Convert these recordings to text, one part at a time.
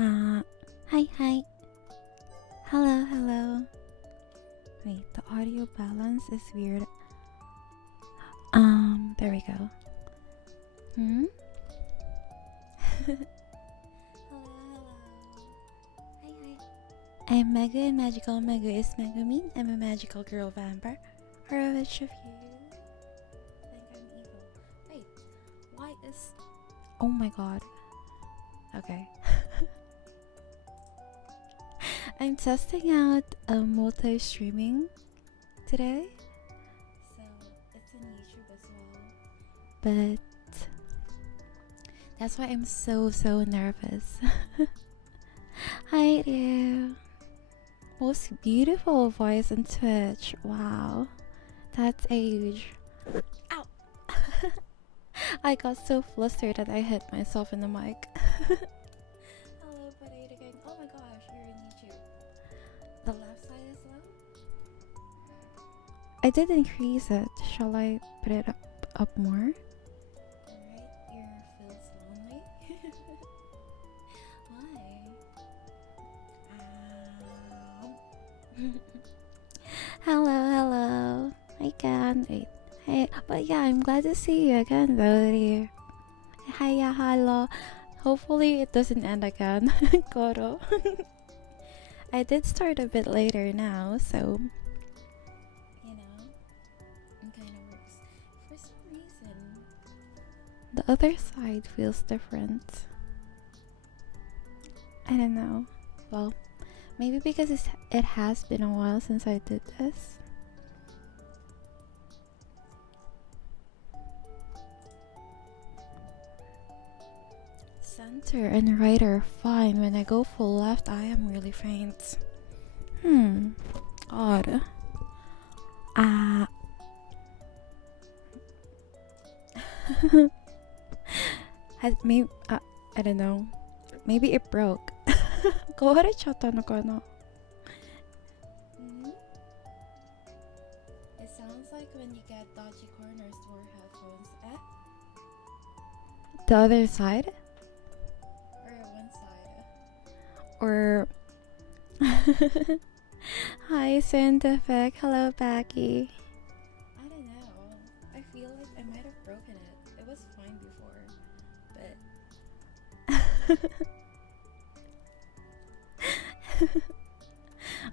Hi, hi. Hello, hello. Wait, the audio balance is weird. There we go. Hello, hello. Hi, hi. I'm Megu and Magical Megu is Megumin. I'm a magical girl vampire. Or which of you think I'm evil? Wait, why is... Oh my god. Okay. I'm testing out multi-streaming today. So it's on YouTube as well. But that's why I'm so nervous. Hi there. Most beautiful voice on Twitch. Wow. That's age. Ow! I got so flustered that I hit myself in the mic. Hello, Potato Gang. Oh my gosh, you're in YouTube. The left side is low? I did increase it. Shall I put it up more? Alright, ear feels lonely. Why? Hello. I can wait. Hey, but yeah, I'm glad to see you again, though, dear. Hiya, hello. Hopefully it doesn't end again. Koro. I did start a bit later now, so you know, it kind of works. For some reason, the other side feels different. I don't know. Well, maybe because it has been a while since I did this. Center and right are fine. When I go full left, I am really faint. Odd. Maybe I don't know. Maybe it broke. It sounds like when you get dodgy corners for headphones. The other side? Or hi Scientific, hello Becky. I don't know. I feel like I might have broken it. It was fine before, but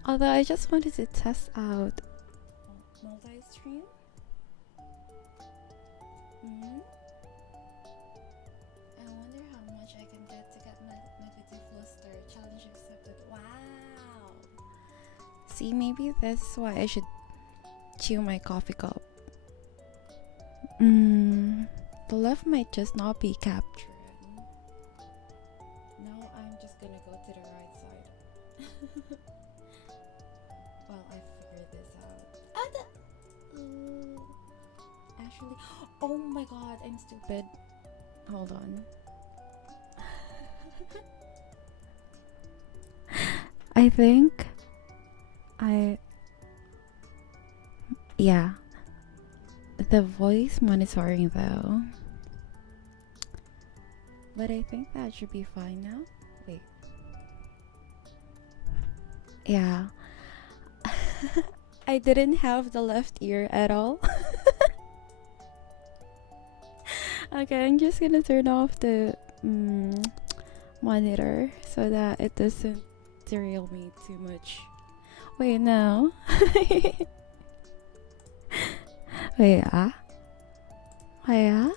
although I just wanted to test out multi-stream. I wonder how much I can get to get negative fluster. Challenge accepted. Wow. See, maybe that's why I should chew my coffee cup. The left might just not be captured. No, I'm just gonna go to the right side. Well, I figured this out. Actually, oh my god, I'm stupid. Hold on. I think yeah, the voice monitoring though, but I think that should be fine now. Wait, yeah. I didn't have the left ear at all. Okay, I'm just gonna turn off the monitor so that it doesn't derail me too much. Wait, no. Wait, Hiya?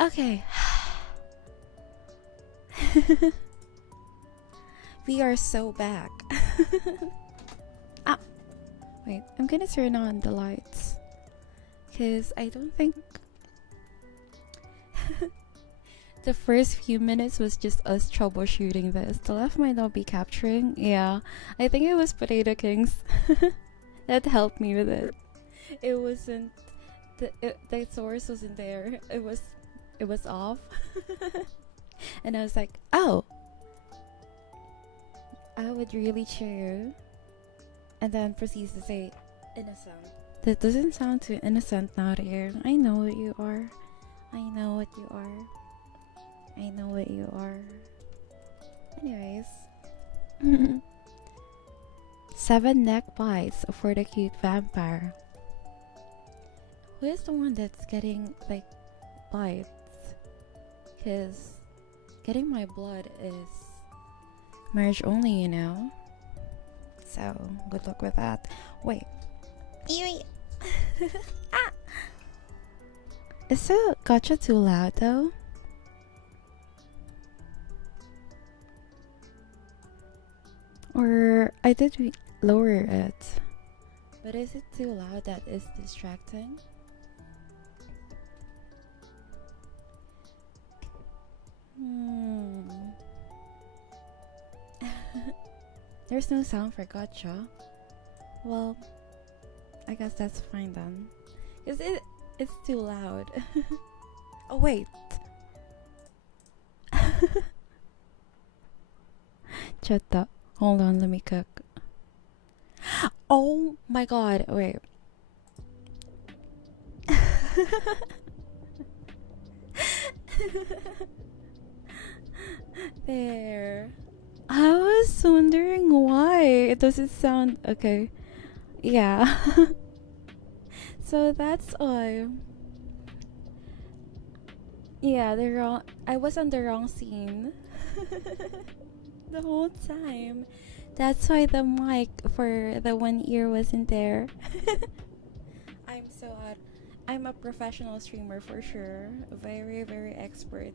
Okay. We are so back. Wait, I'm gonna turn on the lights. Because I don't think... The first few minutes was just us troubleshooting this. The left might not be capturing. Yeah, I think it was Potato Kings that helped me with it. It wasn't... The source wasn't there. It was off. And I was like, oh! I would really cheer. And then proceeds to say innocent. That doesn't sound too innocent now, dear. I know what you are. I know what you are. I know what you are. Anyways. 7 neck bites for the cute vampire. Who is the one that's getting like bites? Cause getting my blood is marriage only, you know. So good luck with that. Wait. Ah! Is the gotcha too loud though? Or I did lower it. But is it too loud that is distracting? There's no sound for gotcha. Well, I guess that's fine then. Cause it's too loud. Oh wait. Shut up. Hold on, let me cook. Oh my god, wait. There. I was wondering why. It doesn't sound okay. Yeah. So that's all. Yeah, I was on the wrong scene. The whole time. That's why the mic for the one ear wasn't there. I'm so hot. I'm a professional streamer for sure. Very, very expert.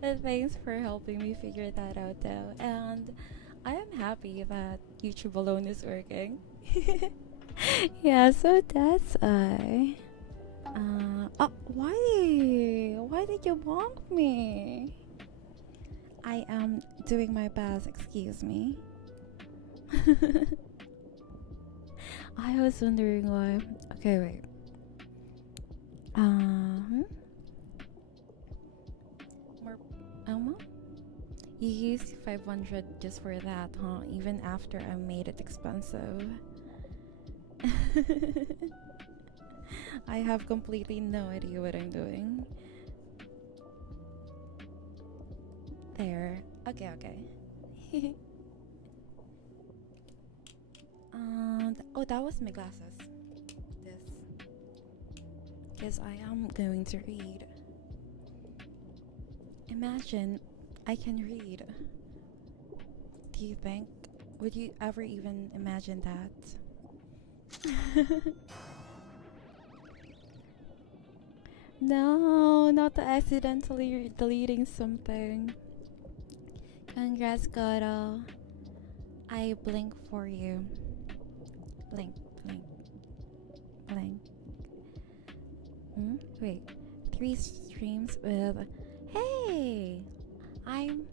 But thanks for helping me figure that out though. And I am happy that YouTube alone is working. Yeah, so that's oh, why? Why did you bonk me? I am doing my best, excuse me. I was wondering why. Okay, wait. More Elmo? You used 500 just for that, huh? Even after I made it expensive. I have completely no idea what I'm doing. There. Okay, okay. Oh, that was my glasses. This. Because I am going to read. Imagine I can read. Do you think? Would you ever even imagine that? No, not accidentally deleting something. Congrats, Goro. I blink for you. Blink, blink, blink. Wait. 3 streams with. Hey! I'm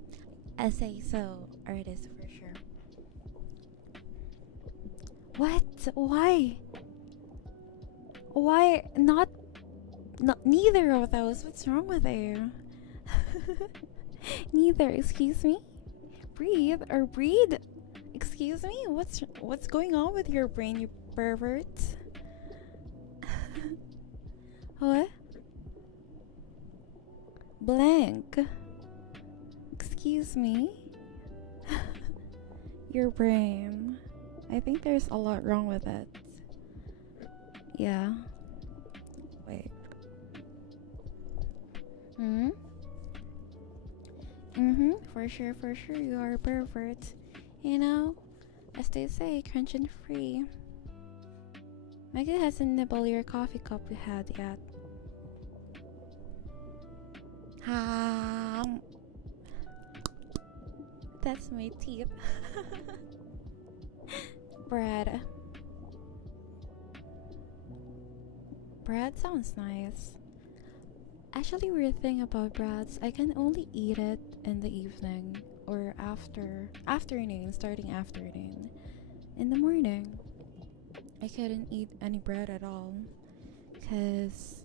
a say so artist for sure. What? Why? Why not neither of those? What's wrong with you? Neither, excuse me? Breathe or breed? Excuse me? What's going on with your brain, you pervert? What? Blank. Excuse me? Your brain. I think there's a lot wrong with it. Yeah. Wait. For sure you are a pervert. You know, as they say, crunch and free. Mega hasn't nibbled your coffee cup you had yet. That's my teeth. Bread. Bread sounds nice. Actually, weird thing about breads, I can only eat it in the evening or afternoon, starting afternoon. In the morning, I couldn't eat any bread at all because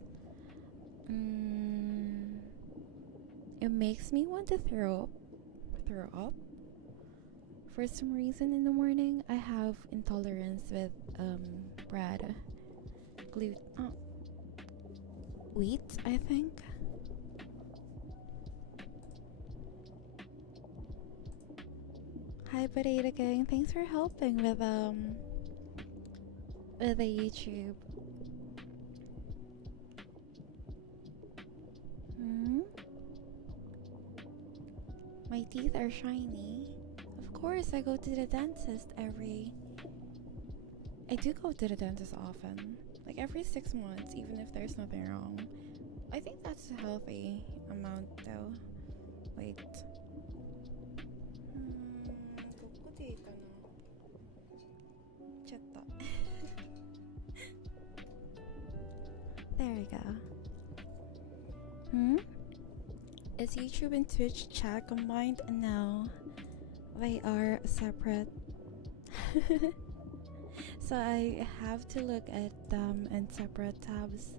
it makes me want to throw up For some reason in the morning, I have intolerance with bread, wheat, I think. Hi, Potato Gang. Thanks for helping with the YouTube. My teeth are shiny. Of course, I go to the dentist I do go to the dentist often. Like every 6 months, even if there's nothing wrong. I think that's a healthy amount though. Wait. There we go. Is YouTube and Twitch chat combined? No. They are separate. So I have to look at them in separate tabs.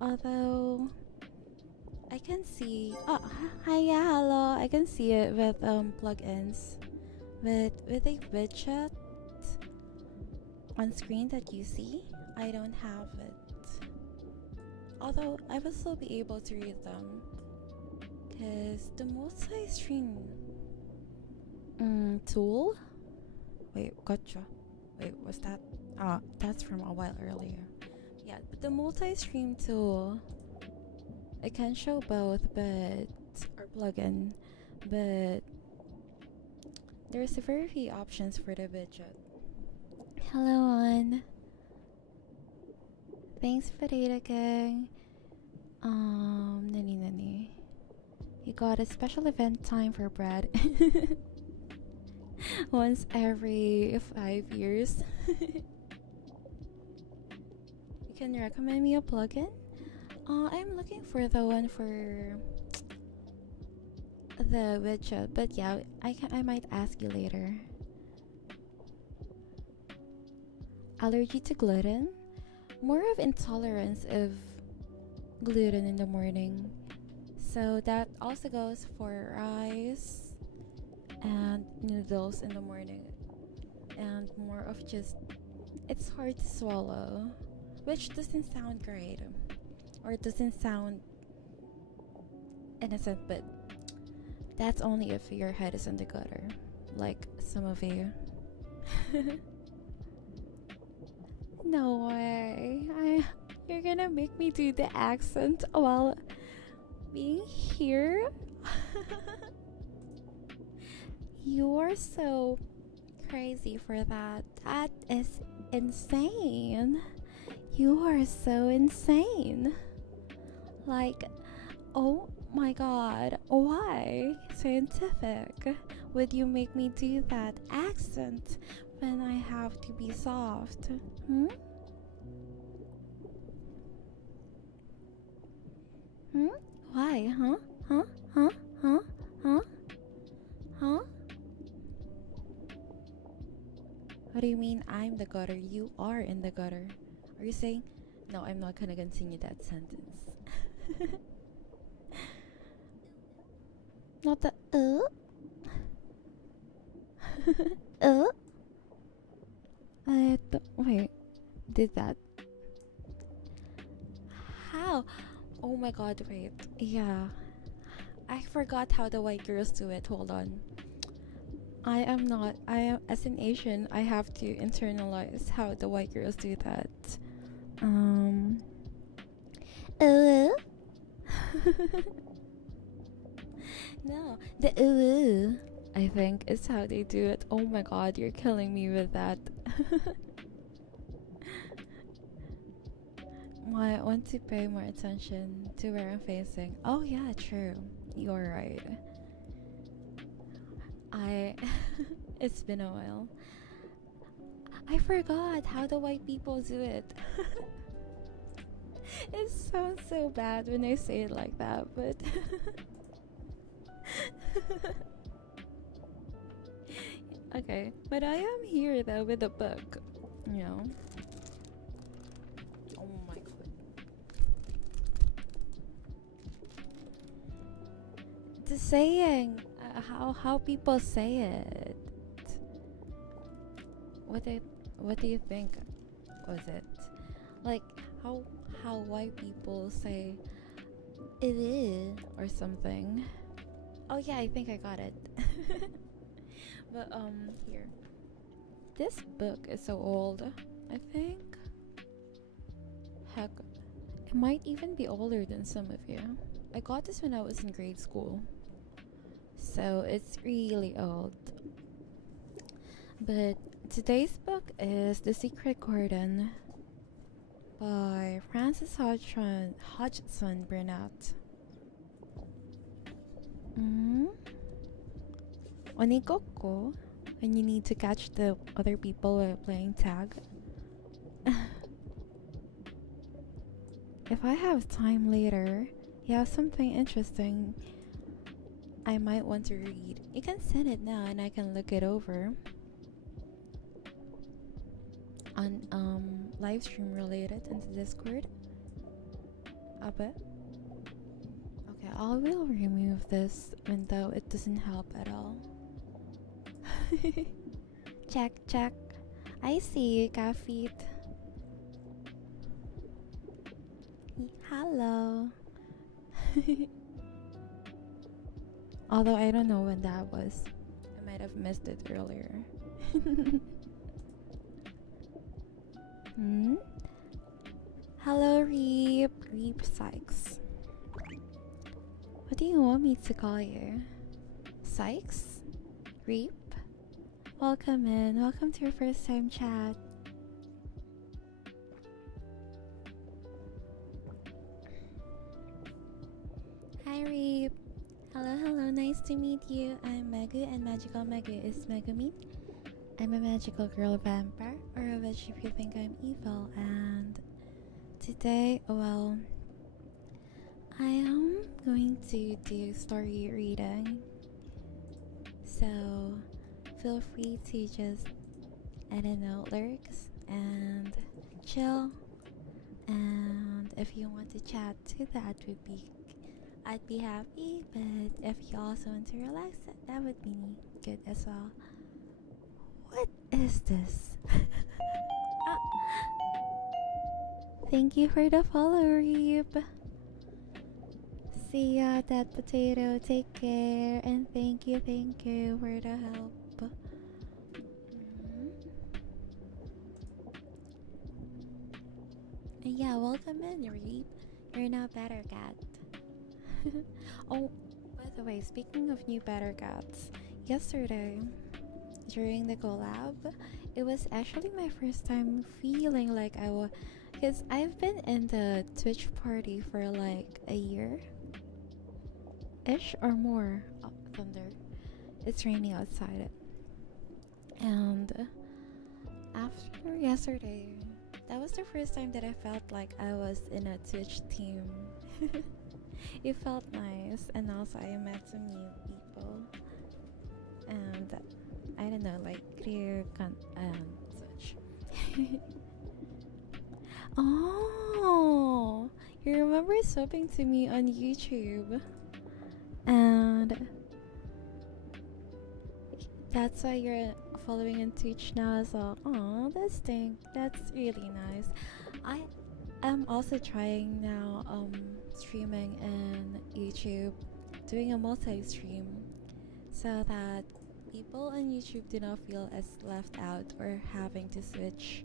Although I can see hi, yeah, hello. I can see it with plugins. With a widget on screen that you see, I don't have it. Although I will still be able to read them. Cause the multi-stream tool. Wait, gotcha. Wait, was that? That's from a while earlier. Yeah, but the multi-stream tool, it can show both, but or plugin, but there's very few options for the widget. Hello, on. Thanks, Potato Gang. Nani. You got a special event time for bread. Once every 5 years. You can recommend me a plugin? I'm looking for the one for the widget, but yeah, I might ask you later. Allergy to gluten? More of intolerance of gluten in the morning. So that also goes for rice and noodles in the morning. And more of just, it's hard to swallow, which doesn't sound great. Or it doesn't sound innocent, but that's only if your head is in the gutter, like some of you. No way. You're gonna make me do the accent while being here? You are so crazy for that. That is insane. You are so insane. Like, oh my god, why? Scientific. Would you make me do that accent when I have to be soft? Why? Huh? What do you mean I'm the gutter? You are in the gutter. Are you saying, no, I'm not gonna continue that sentence. Not the wait, did that? How? Oh my god, wait. Yeah. I forgot how the white girls do it. Hold on. As an Asian, I have to internalize how the white girls do that. No, the I think is how they do it. Oh my god, you're killing me with that. I want to pay more attention to where I'm facing. Oh yeah, true. You're right. It's been a while. I forgot how the white people do it. It sounds so bad when I say it like that, but okay. But I am here though with a book, you know. Oh my god. The saying, how people say it. what do you think was it? Like how white people say it is or something. Oh yeah, I think I got it. But here. This book is so old, I think. Heck, it might even be older than some of you. I got this when I was in grade school. So it's really old. But today's book is The Secret Garden by Frances Hodgson Burnett. Onigoko, when you need to catch the other people while playing tag. If I have time later, you have something interesting I might want to read, you can send it now and I can look it over on live stream related into Discord. A bit. Okay, I will remove this window. It doesn't help at all. Check. I see you, Kafit. Hello. Although I don't know when that was. I might have missed it earlier. Hello, Reap Sykes. What do you want me to call you? Sykes? Reap? Welcome in. Welcome to your first time chat. Hi, Reap. Hello, nice to meet you. I'm Megu, and Magical Megu is Megumi. I'm a magical girl vampire, or a witch if you think I'm evil, and today, well, I am going to do story reading, so feel free to just, I don't know, lurks and chill, and if you want to chat too, I'd be happy, but if you also want to relax, that would be good as well. What is this? Ah. Thank you for the follow, Reap. See ya, that potato. Take care, and thank you for the help. And yeah, welcome in, Reap. You're now better cat. Oh, by the way, speaking of new better cats, yesterday during the collab, it was actually my first time feeling like I was, because I've been in the Twitch party for like a year ish or more. Oh, thunder, it's raining outside, and after yesterday, that was the first time that I felt like I was in a Twitch team. It felt nice, and also I met some new people, and I don't know, like clear such. Oh, you remember subbing to me on YouTube, and that's why you're following on Twitch now as well. Oh, that's really nice. I'm also trying now streaming in YouTube, doing a multi-stream, so that people on YouTube do not feel as left out or having to switch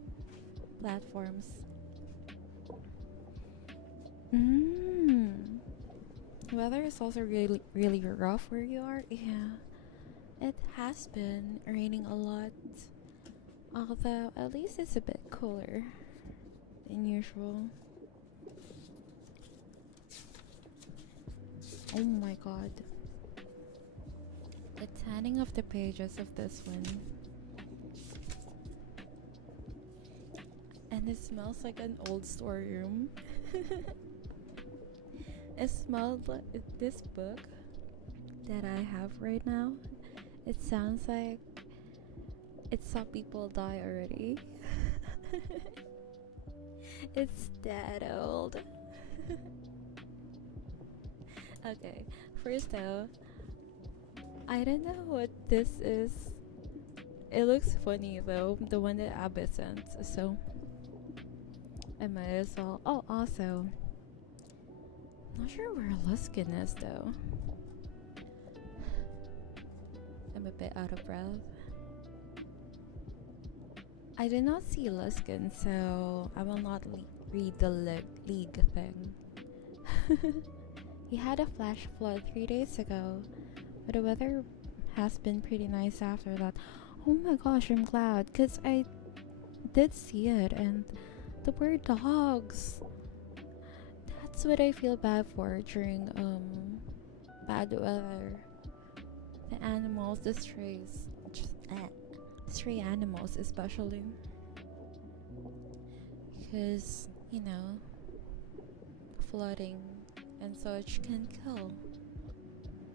platforms. Weather is also really rough where you are. Yeah, it has been raining a lot, although at least it's a bit cooler than usual. Oh my god. The tanning of the pages of this one. And it smells like an old storeroom. It smelled like this book that I have right now. It sounds like it saw people die already. It's that old. Okay, first though, I don't know what this is. It looks funny though, the one that Abby sent, so I might as well. Oh, also, not sure where Luskin is though. I'm a bit out of breath. I did not see Luskin, so I will not read the league thing. He had a flash flood 3 days ago, but the weather has been pretty nice after that. Oh my gosh, I'm glad, because I did see it, and the poor dogs. That's what I feel bad for during bad weather. The animals, the strays, stray animals especially, because you know, flooding and such can kill.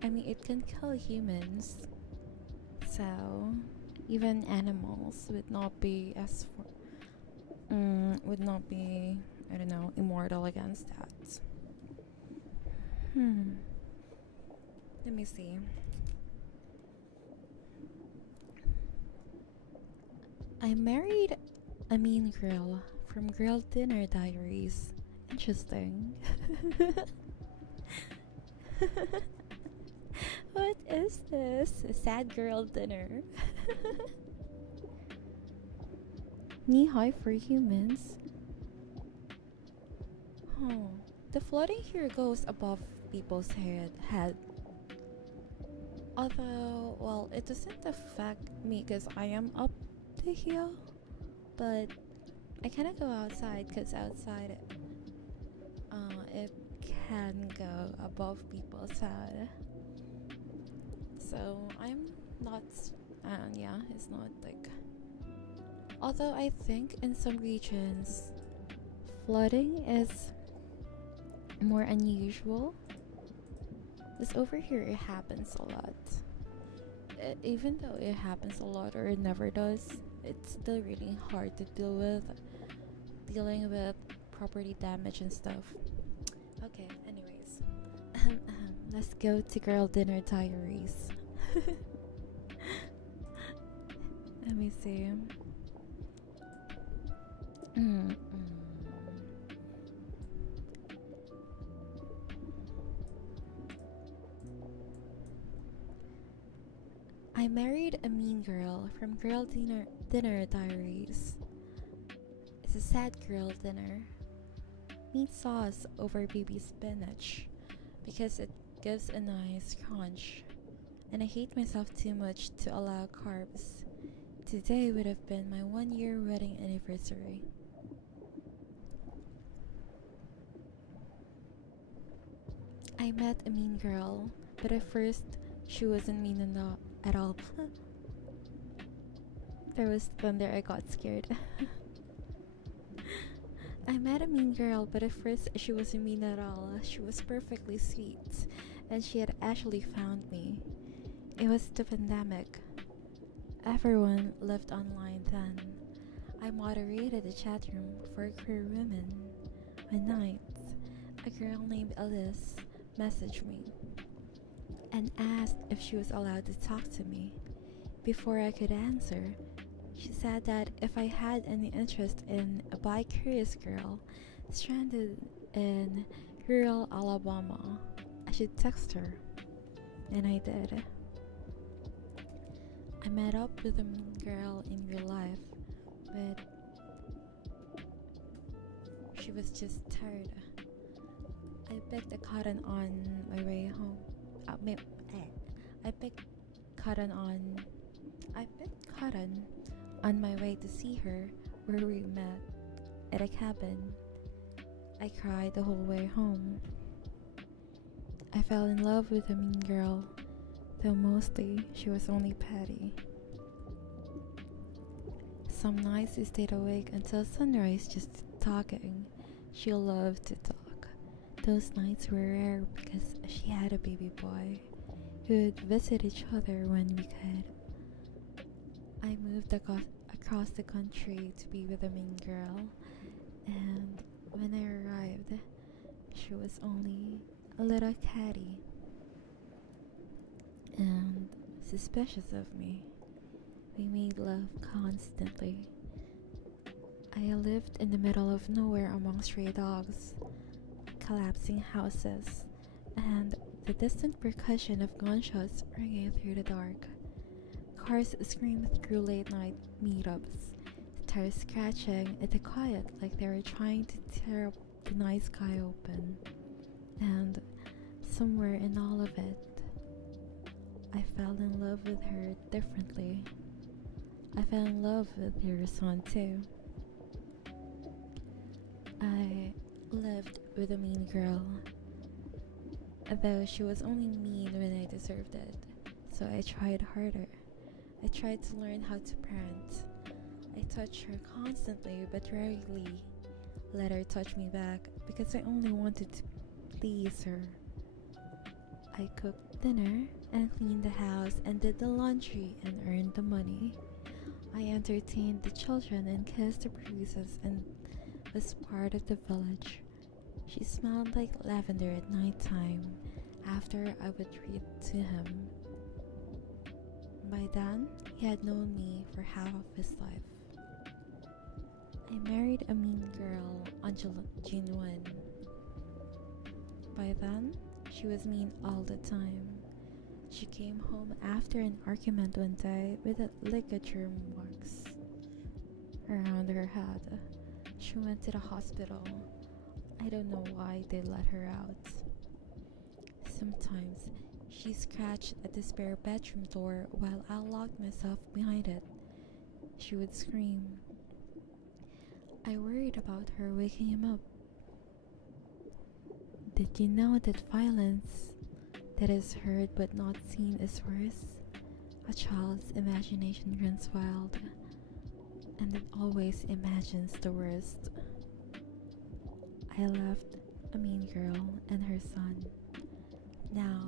I mean, it can kill humans. So even animals would not be would not be, I don't know, immortal against that. Let me see. I married a mean girl from Girl Dinner Diaries. Interesting. What is this? A sad girl dinner. Knee high for humans. Oh, the flooding here goes above people's head. Although, well, it doesn't affect me because I am up the hill, but I cannot go outside because outside it can go above people's head. So I'm not, yeah, it's not like. Although I think in some regions, flooding is more unusual. Because over here it happens a lot. Even though it happens a lot or it never does, it's still really hard to dealing with property damage and stuff. Okay, anyways. Let's go to Girl Dinner Diaries. Let me see. I married a mean girl from Girl Dinner Diaries. It's a sad girl dinner. Meat sauce over baby spinach because it gives a nice crunch. And I hate myself too much to allow carbs. Today would have been my 1-year wedding anniversary. I met a mean girl, but at first she wasn't mean at all. There was thunder, I got scared. I met a mean girl, but at first she wasn't mean at all. She was perfectly sweet, and she had actually found me. It was the pandemic. Everyone lived online then. I moderated the chat room for queer women. One night, a girl named Alice messaged me and asked if she was allowed to talk to me. Before I could answer, she said that if I had any interest in a bi-curious girl stranded in rural Alabama, I should text her. And I did. I met up with a mean girl in real life, but she was just tired. I picked a cotton on my way home. I picked cotton on my way to see her where we met at a cabin. I cried the whole way home. I fell in love with a mean girl, though mostly she was only petty. Some nights we stayed awake until sunrise just talking. She loved to talk. Those nights were rare because she had a baby boy. We would visit each other when we could. I moved across the country to be with a mean girl, and when I arrived, she was only a little catty and suspicious of me. We made love constantly. I lived in the middle of nowhere among stray dogs, collapsing houses, and the distant percussion of gunshots ringing through the dark. Cars screamed through late-night meetups, tires scratching in the quiet like they were trying to tear up the night sky open. And somewhere in all of it, I fell in love with her differently. I fell in love with your son too. I lived with a mean girl, though she was only mean when I deserved it, so I tried harder. I tried to learn how to parent. I touched her constantly but rarely let her touch me back because I only wanted to please her. I cooked dinner and cleaned the house and did the laundry and earned the money. I entertained the children and kissed the bruises and was part of the village. She smelled like lavender at nighttime after I would read to him. By then, he had known me for half of his life. I married a mean girl on June 1. By then, she was mean all the time. She came home after an argument one day with a ligature marks around her head. She went to the hospital. I don't know why they let her out. Sometimes she scratched at the spare bedroom door while I locked myself behind it. She would scream. I worried about her waking him up. Did you know that violence that is heard but not seen is worse? A child's imagination runs wild, and it always imagines the worst. I left a mean girl and her son. Now,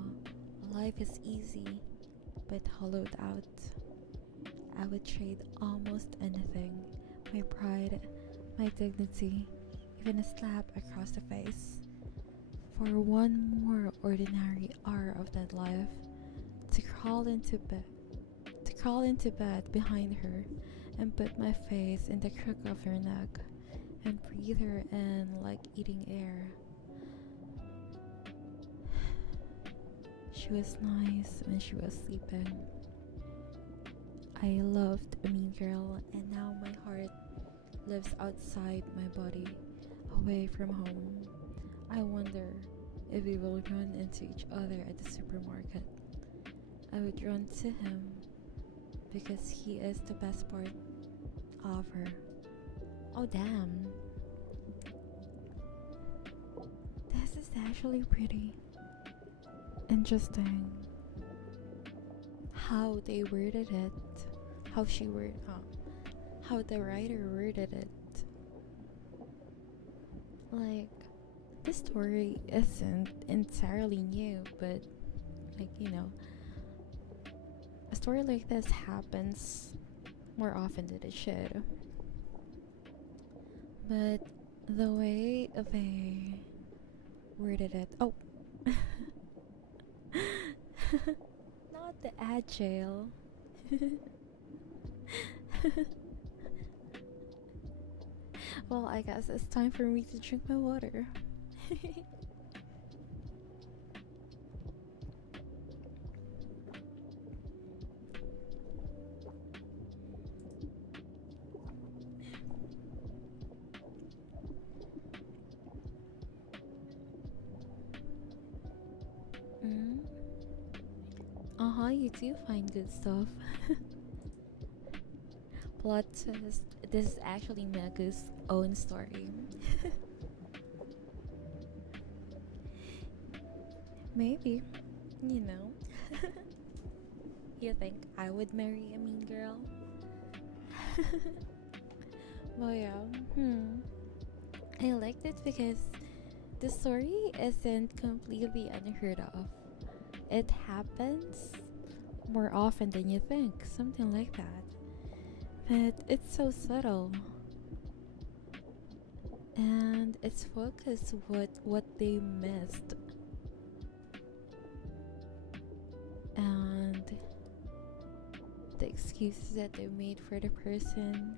life is easy, but hollowed out. I would trade almost anything, my pride, my dignity, even a slap across the face, for one more ordinary hour of that life, to crawl into bed behind her and put my face in the crook of her neck and breathe her in like eating air. She was nice when she was sleeping. I loved a mean girl, and now my heart lives outside my body, away from home. I wonder if we will run into each other at the supermarket. I would run to him because he is the best part of her. Oh damn. This is actually pretty interesting. How they worded it. How the writer worded it. Like, this story isn't entirely new, but a story like this happens more often than it should. But the way they worded it, not the agile. Well, I guess it's time for me to drink my water. You do find good stuff. Plot twist, this is actually Megu's own story. Maybe, you think I would marry a mean girl? Well, yeah, I liked it because the story isn't completely unheard of. It happens more often than you think, something like that. But it's so subtle. And it's focused what they missed. And the excuses that they made for the person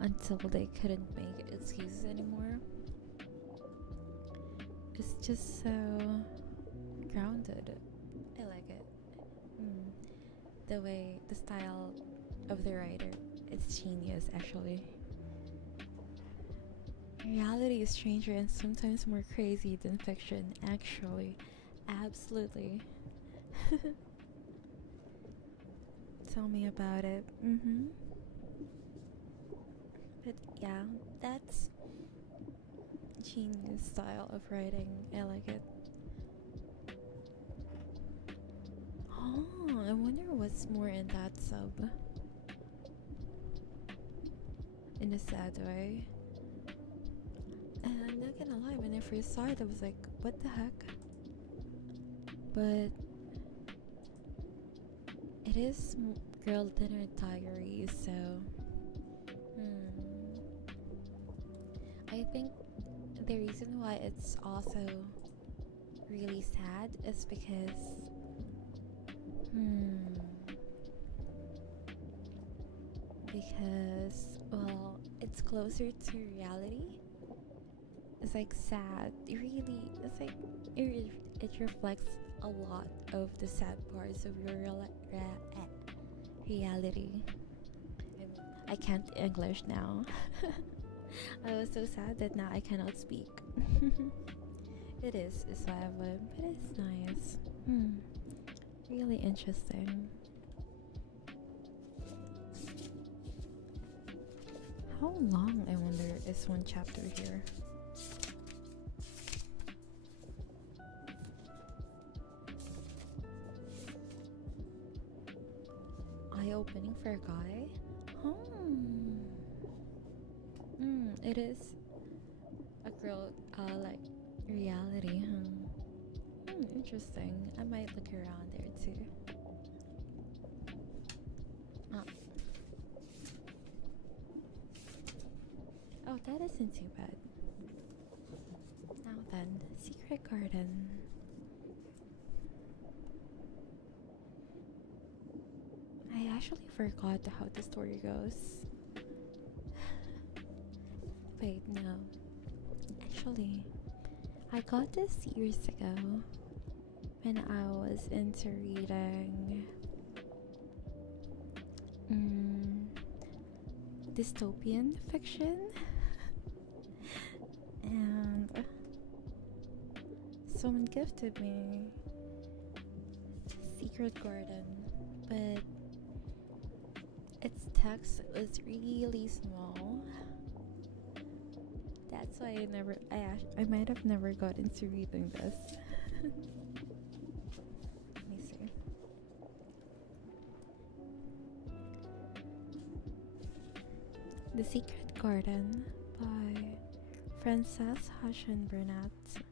until they couldn't make excuses anymore. It's just so grounded. I like it. The style of the writer, it's genius actually. Reality is stranger and sometimes more crazy than fiction, actually. Absolutely. Tell me about it. But yeah, that's genius style of writing. I like it. Oh, I wonder what's more in that sub. In a sad way. And I'm not gonna lie, when I first saw it, I was like, what the heck? But it is Girl Dinner Diary, so I think the reason why it's also really sad is because well, it's closer to reality. It's like sad. It's like it reflects a lot of the sad parts of your reality. I can't English now. I was so sad that now I cannot speak. It's sad, but it's nice. Really interesting. How long, I wonder, is one chapter here? Eye-opening for a guy? It is a girl, like, reality, interesting. I might look around there too. Oh, that isn't too bad. Now then, Secret Garden. I actually forgot how the story goes. Wait, no. Actually, I got this years ago when I was into reading dystopian fiction. And someone gifted me Secret Garden, but its text was really small. That's why I might have never got into reading this. Let me see. The Secret Garden by Frances Hutchin Burnett.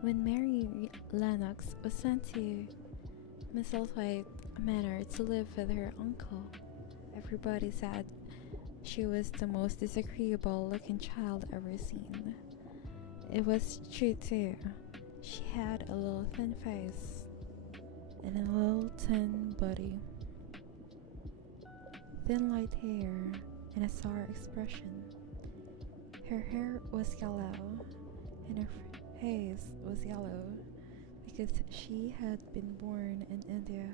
When Mary Lennox was sent to Misselthwaite Manor to live with her uncle, everybody said she was the most disagreeable looking child ever seen. It was true too. She had a little thin face and a little thin body, thin light hair and a sour expression. Her hair was yellow and her face was yellow because she had been born in India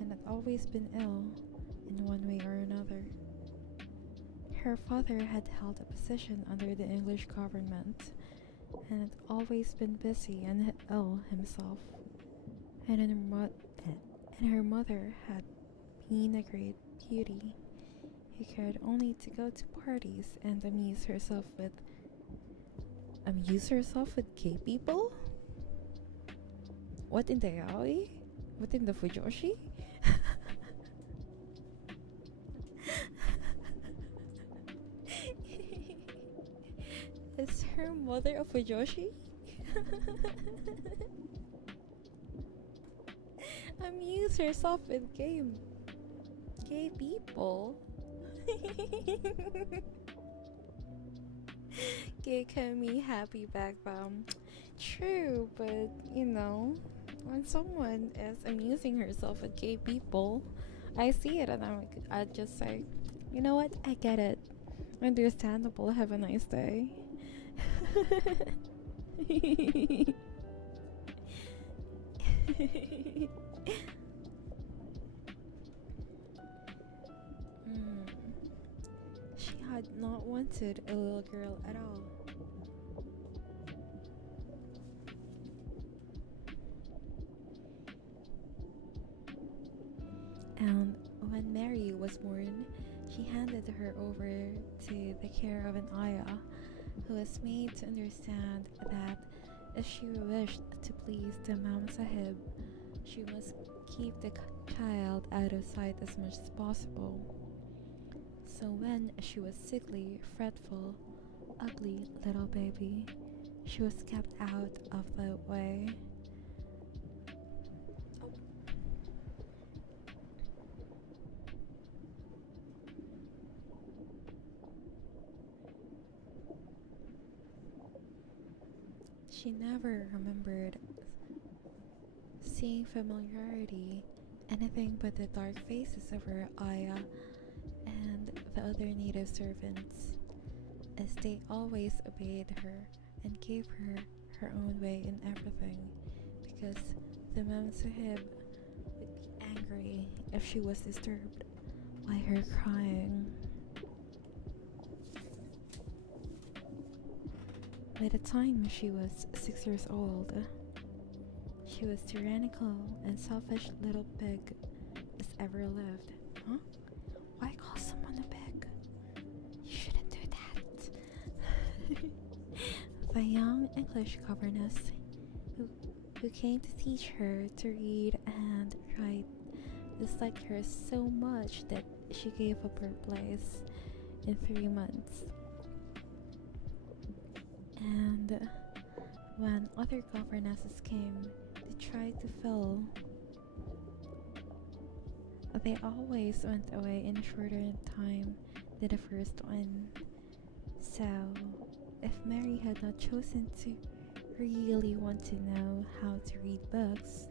and had always been ill in one way or another. Her father had held a position under the English government and had always been busy and ill himself. And her mother had been a great beauty who cared only to go to parties and amuse herself with gay people? What in the yaoi? What in the fujoshi? Is her mother a fujoshi? Amuse herself with gay people. Gay can be happy background. True, but when someone is amusing herself with gay people, I see it and I just say, you know what? I get it. Understandable. Have a nice day. Mm. She had not wanted a little girl at all. And when Mary was born, she handed her over to the care of an ayah, who was made to understand that if she wished to please the Imam Sahib, she must keep the child out of sight as much as possible. So when she was sickly, fretful, ugly little baby, she was kept out of the way. She never remembered seeing familiarity, anything but the dark faces of her ayah and the other native servants, as they always obeyed her and gave her her own way in everything, because the Imam Sahib would be angry if she was disturbed by her crying. By the time she was 6 years old, she was tyrannical and selfish little pig as ever lived. Huh? Why call someone a pig? You shouldn't do that. The young English governess who came to teach her to read and write disliked her so much that she gave up her place in 3 months. And when other governesses came to try to fill, they always went away in a shorter time than the first one. So, if Mary had not chosen to really want to know how to read books,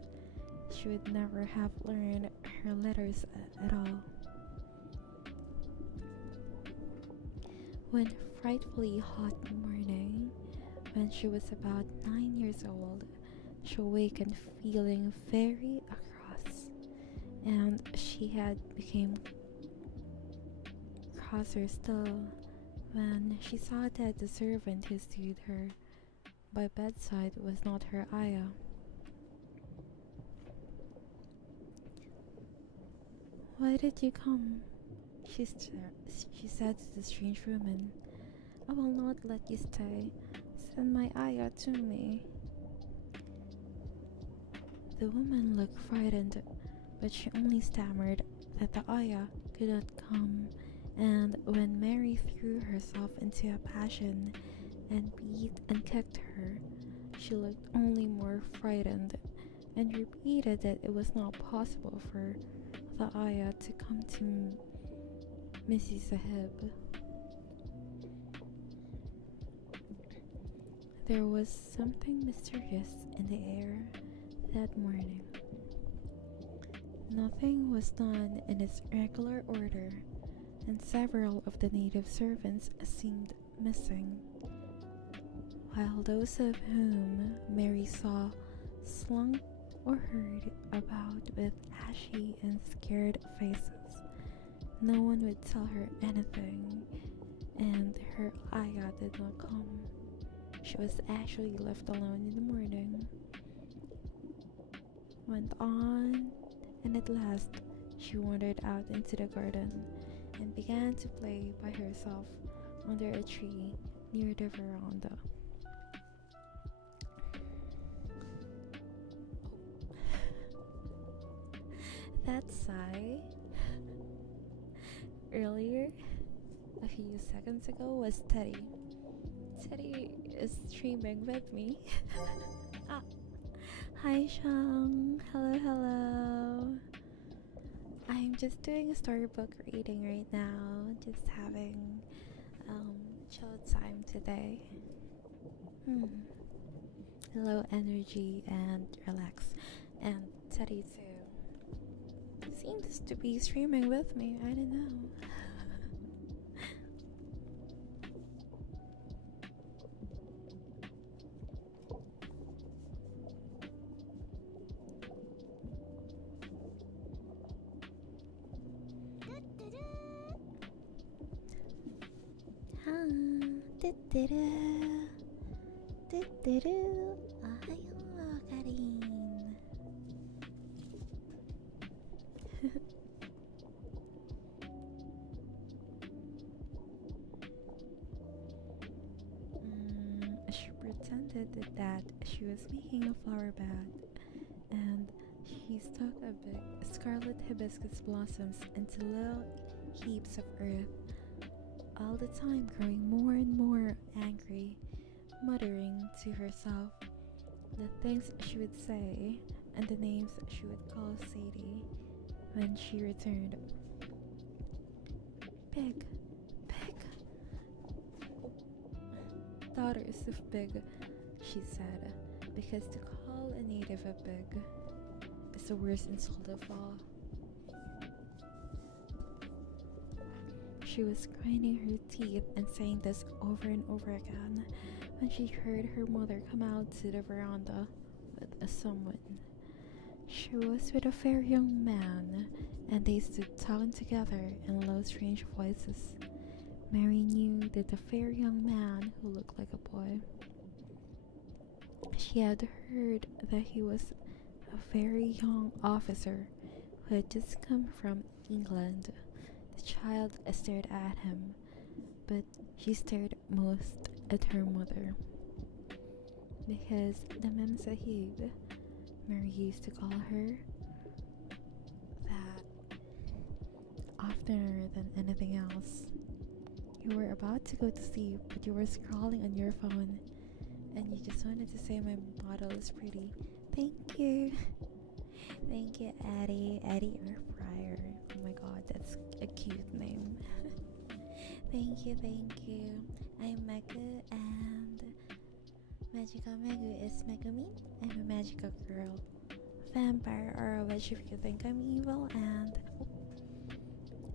she would never have learned her letters at all. One frightfully hot morning, when she was about 9 years old, she awakened feeling very cross, and she had become crosser still when she saw that the servant who stood her by bedside was not her ayah. "Why did you come?" she said to the strange woman. "I will not let you stay. Send my ayah to me." The woman looked frightened, but she only stammered that the ayah could not come, and when Mary threw herself into a passion and beat and kicked her, she looked only more frightened and repeated that it was not possible for the ayah to come to Mrs. Sahib. There was something mysterious in the air that morning. Nothing was done in its regular order, and several of the native servants seemed missing, while those of whom Mary saw slunk or hurried about with ashy and scared faces. No one would tell her anything, and her ayah did not come. She was actually left alone in the morning. Went on, and at last she wandered out into the garden and began to play by herself under a tree near the veranda. That sigh earlier, a few seconds ago, was Teddy. Teddy is streaming with me. Ah. Hi Shang, hello. I'm just doing a storybook reading right now, just having chill time today. Low energy and relax. And Teddy too seems to be streaming with me. I don't know. Hyokari. She pretended that she was making a flower bed, and she stuck a big scarlet hibiscus blossoms into little heaps of earth, all the time growing more and more angry, muttering to herself the things she would say and the names she would call Sadie when she returned. Pig, pig, daughters of pig, she said, because to call a native a pig is the worst insult of all. She was grinding her teeth and saying this over and over again when she heard her mother come out to the veranda with someone. She was with a fair young man, and they stood talking together in low, strange voices. Mary knew that the fair young man who looked like a boy. She had heard that he was a very young officer who had just come from England. The child stared at him, but she stared most at her mother, because the Mem Sahib, Mary used to call her that oftener than anything else. You were about to go to sleep, but you were scrolling on your phone, and you just wanted to say my model is pretty. Thank you. Thank you, Eddie. Eddie Air Fryer. Oh my god, that's a cute name. Thank you, thank you. I'm Megu, and Magical Megu is Megumin. I'm a magical girl, vampire, or a witch if you think I'm evil. And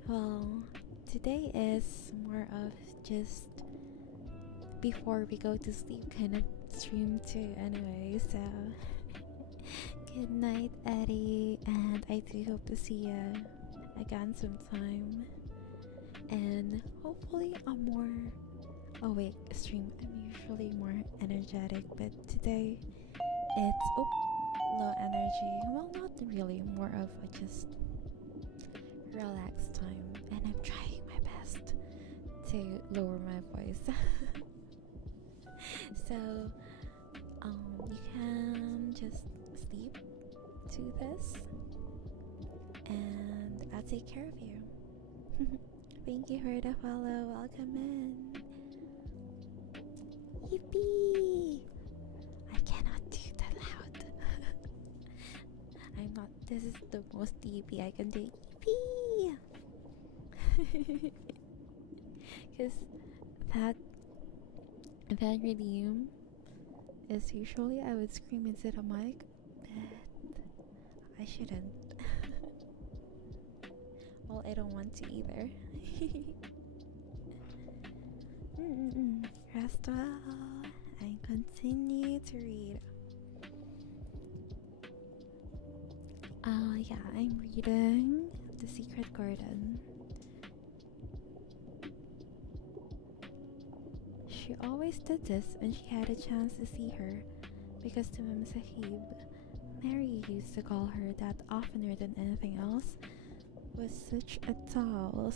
well, today is more of just before we go to sleep kind of stream too. Anyway, so good night, Eddie, and I do hope to see you again sometime, and hopefully a more awake stream. I'm usually more energetic, but today it's low energy. Well, not really, more of a just relaxed time, and I'm trying my best to lower my voice. So you can just sleep to this, and I'll take care of you. Thank you for the follow. Welcome in. Yippee! I cannot do that loud. I'm not. This is the most yippee I can do. Yippee! Because that redeem is usually I would scream into the mic, but I shouldn't. Well, I don't want to either. Rest well and continue to read. Yeah, I'm reading The Secret Garden. She always did this when she had a chance to see her, because to Mem Sahib, Mary used to call her that oftener than anything else, was such a tall,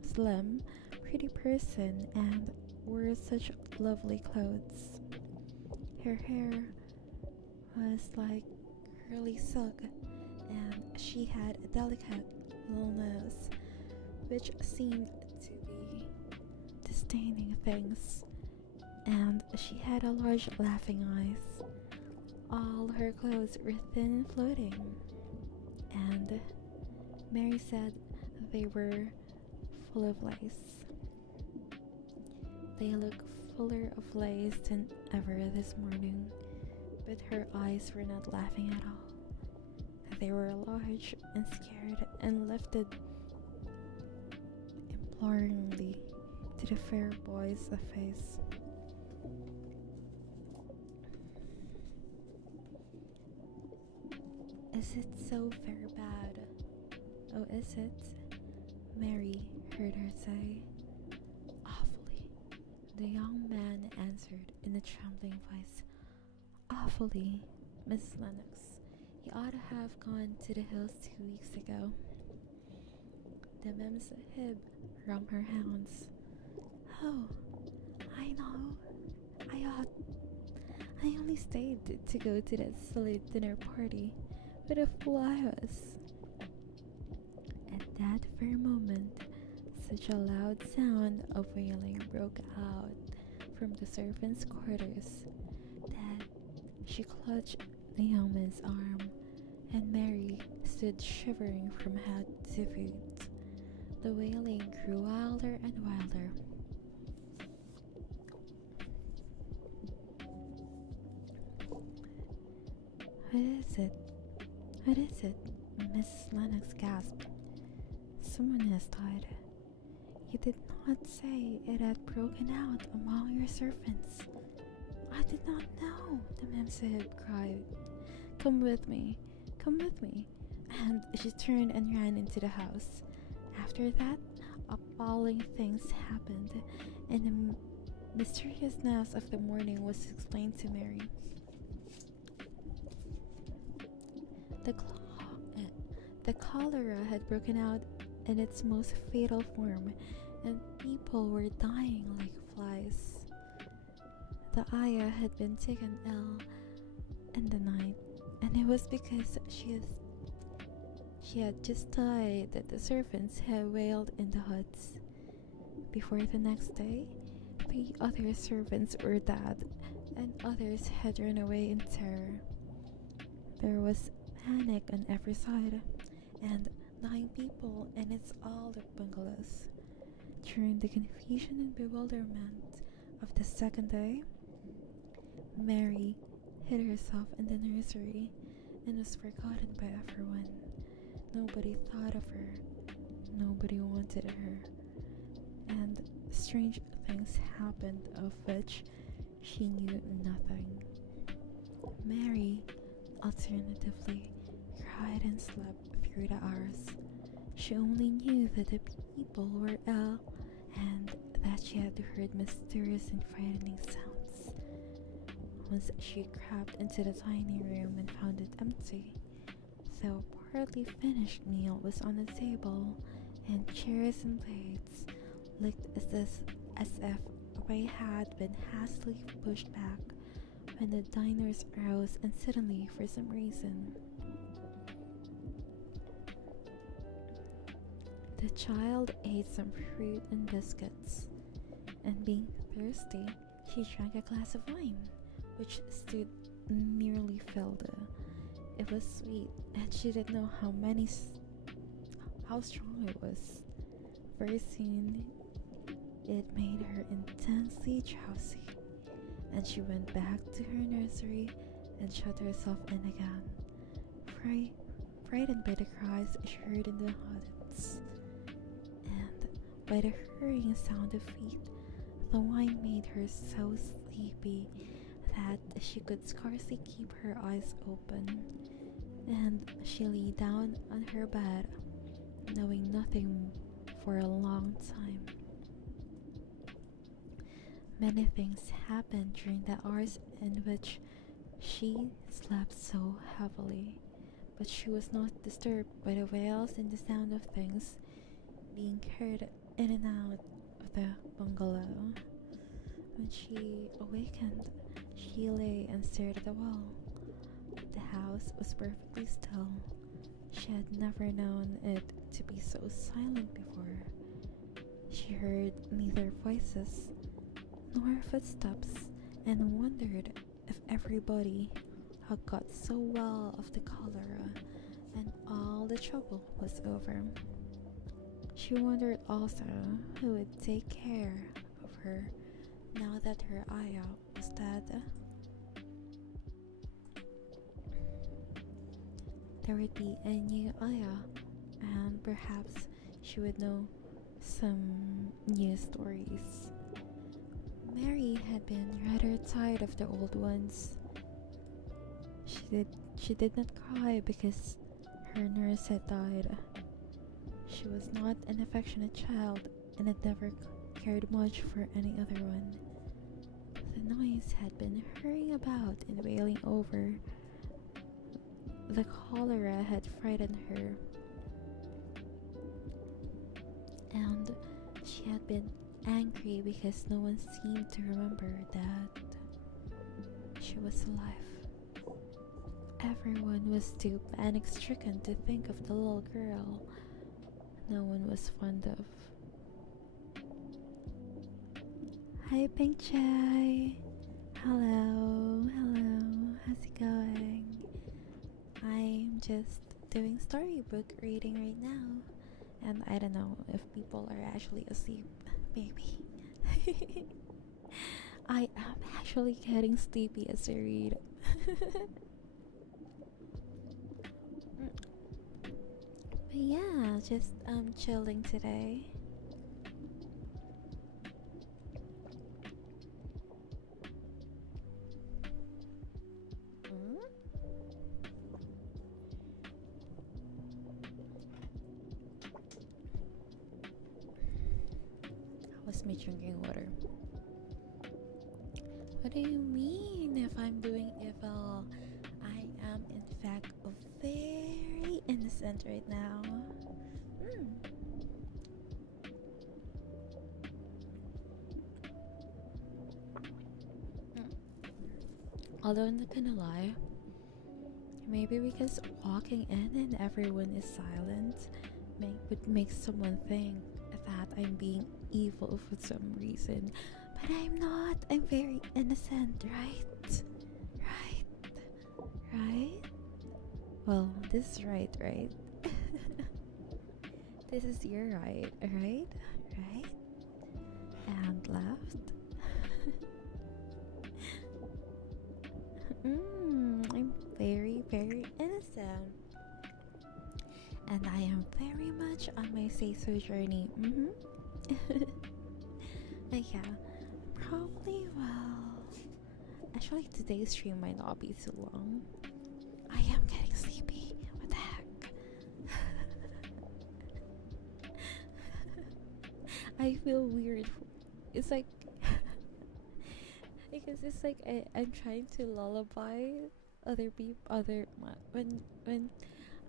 slim, pretty person, and wore such lovely clothes. Her hair was like curly silk, and she had a delicate little nose, which seemed to be disdaining things, and she had a large laughing eyes. All her clothes were thin and floating, and Mary said they were full of lace. They looked fuller of lace than ever this morning, but her eyes were not laughing at all. They were large and scared and lifted imploringly to the fair boy's face. Is it so very bad? Oh, is it? Mary heard her say. Awfully, the young man answered in a trembling voice. Awfully, Miss Lennox. You ought to have gone to the hills 2 weeks ago. The meguminVT wrung her hands. Oh, I know. I ought. I only stayed to go to that silly dinner party. What a fool I was. At that very moment, such a loud sound of wailing broke out from the servants' quarters that she clutched the young man's arm, and Mary stood shivering from head to foot. The wailing grew wilder and wilder. What is it? What is it? Miss Lennox gasped. Someone has died. You did not say it had broken out among your servants. I did not know, the meguminVT cried. Come with me, come with me. And she turned and ran into the house. After that, appalling things happened, and the mysteriousness of the morning was explained to Mary. The cholera had broken out in its most fatal form, and people were dying like flies. The ayah had been taken ill in the night, and it was because she had just died that the servants had wailed in the huts. Before the next day, 3 other servants were dead, and others had run away in terror. There was panic on every side, and 9 people in its all the bungalows. During the confusion and bewilderment of the second day, Mary hid herself in the nursery and was forgotten by everyone. Nobody thought of her, nobody wanted her, and strange things happened of which she knew nothing. Mary, alternatively, cried and slept through the hours. She only knew that the people were ill and that she had heard mysterious and frightening sounds. Once she crept into the tiny room and found it empty. The partly finished meal was on the table, and chairs and plates looked as if they had been hastily pushed back when the diners rose, and suddenly, for some reason, the child ate some fruit and biscuits, and being thirsty, she drank a glass of wine, which stood nearly filled. It was sweet, and she didn't know how strong it was. Very soon, it made her intensely drowsy, and she went back to her nursery and shut herself in again, frightened by the cries she heard in the huts, and by the hurrying sound of feet. The wine made her so sleepy that she could scarcely keep her eyes open, and she lay down on her bed, knowing nothing for a long time. Many things happened during the hours in which she slept so heavily, but she was not disturbed by the wails and the sound of things being heard in and out of the bungalow. When she awakened, she lay and stared at the wall. The house was perfectly still. She had never known it to be so silent before. She heard neither voices nor footsteps, and wondered if everybody had got so well of the cholera and all the trouble was over. She wondered also who would take care of her now that her ayah was dead. there would be a new Aya, and perhaps she would know some new stories. Mary had been rather tired of the old ones. She did not cry because her nurse had died. She was not an affectionate child and had never cared much for any other one. The noise had been hurrying about and wailing over. The cholera had frightened her, and she had been angry because no one seemed to remember that she was alive. Everyone was too panic-stricken to think of the little girl no one was fond of. Hi, Pink Chai. Hello, how's it going? I'm just doing storybook reading right now, and I don't know if people are actually asleep. Maybe. I am actually getting sleepy as I read. But yeah, just chilling today. Was me drinking water. What do you mean if I'm doing evil? I am in fact very innocent right now. Although I'm not gonna lie, maybe because walking in and everyone is silent would make someone think that I'm being evil for some reason. But I'm not. I'm very innocent, right? Right? Well, this is right? This is your right? Right? And left? I'm very innocent. And I am very much on my say-so journey. Yeah, probably well. Actually, today's stream might not be too long. I am getting sleepy. What the heck? I feel weird. It's like because it's like I'm trying to lullaby other people. When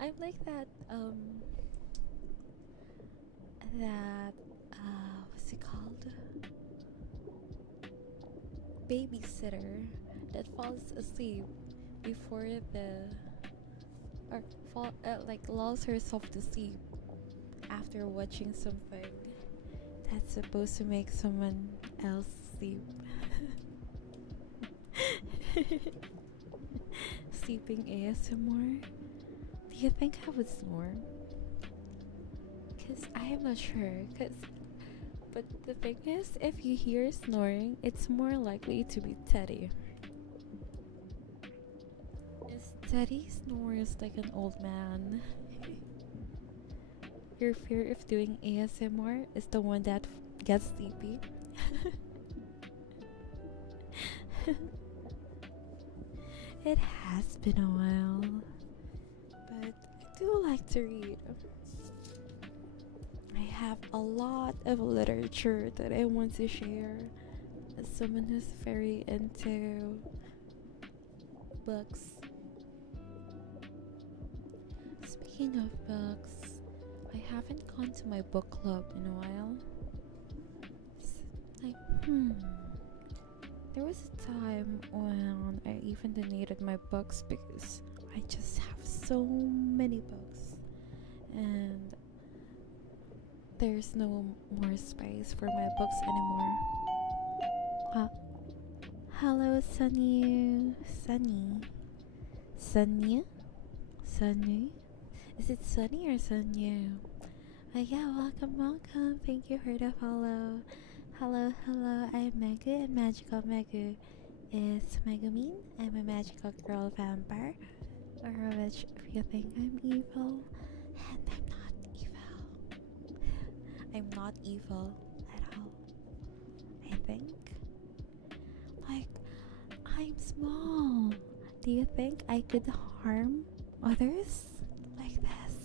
I'm like that what's it called? Babysitter that falls asleep before like lulls herself to sleep after watching something that's supposed to make someone else sleep. Sleeping ASMR? Do you think I would snore? Cause I am not sure. But the thing is, if you hear snoring, it's more likely to be Teddy. Teddy snores like an old man. Your fear of doing ASMR is the one that gets sleepy. It has been a while, but I do like to read. I have a lot of literature that I want to share as someone who's very into books. Speaking of books, I haven't gone to my book club in a while. There was a time when I even donated my books because I just have so many books and there's no more space for my books anymore. Hello, Sunny. Is it Sunny or Sunny? Yeah, welcome. Thank you for the follow. Hello, I'm Megu and Magical Megu is Megumin. I'm a magical girl vampire Or which if you think I'm evil, and I'm not evil. I'm not evil at all. I think. Like, I'm small. Do you think I could harm others like this?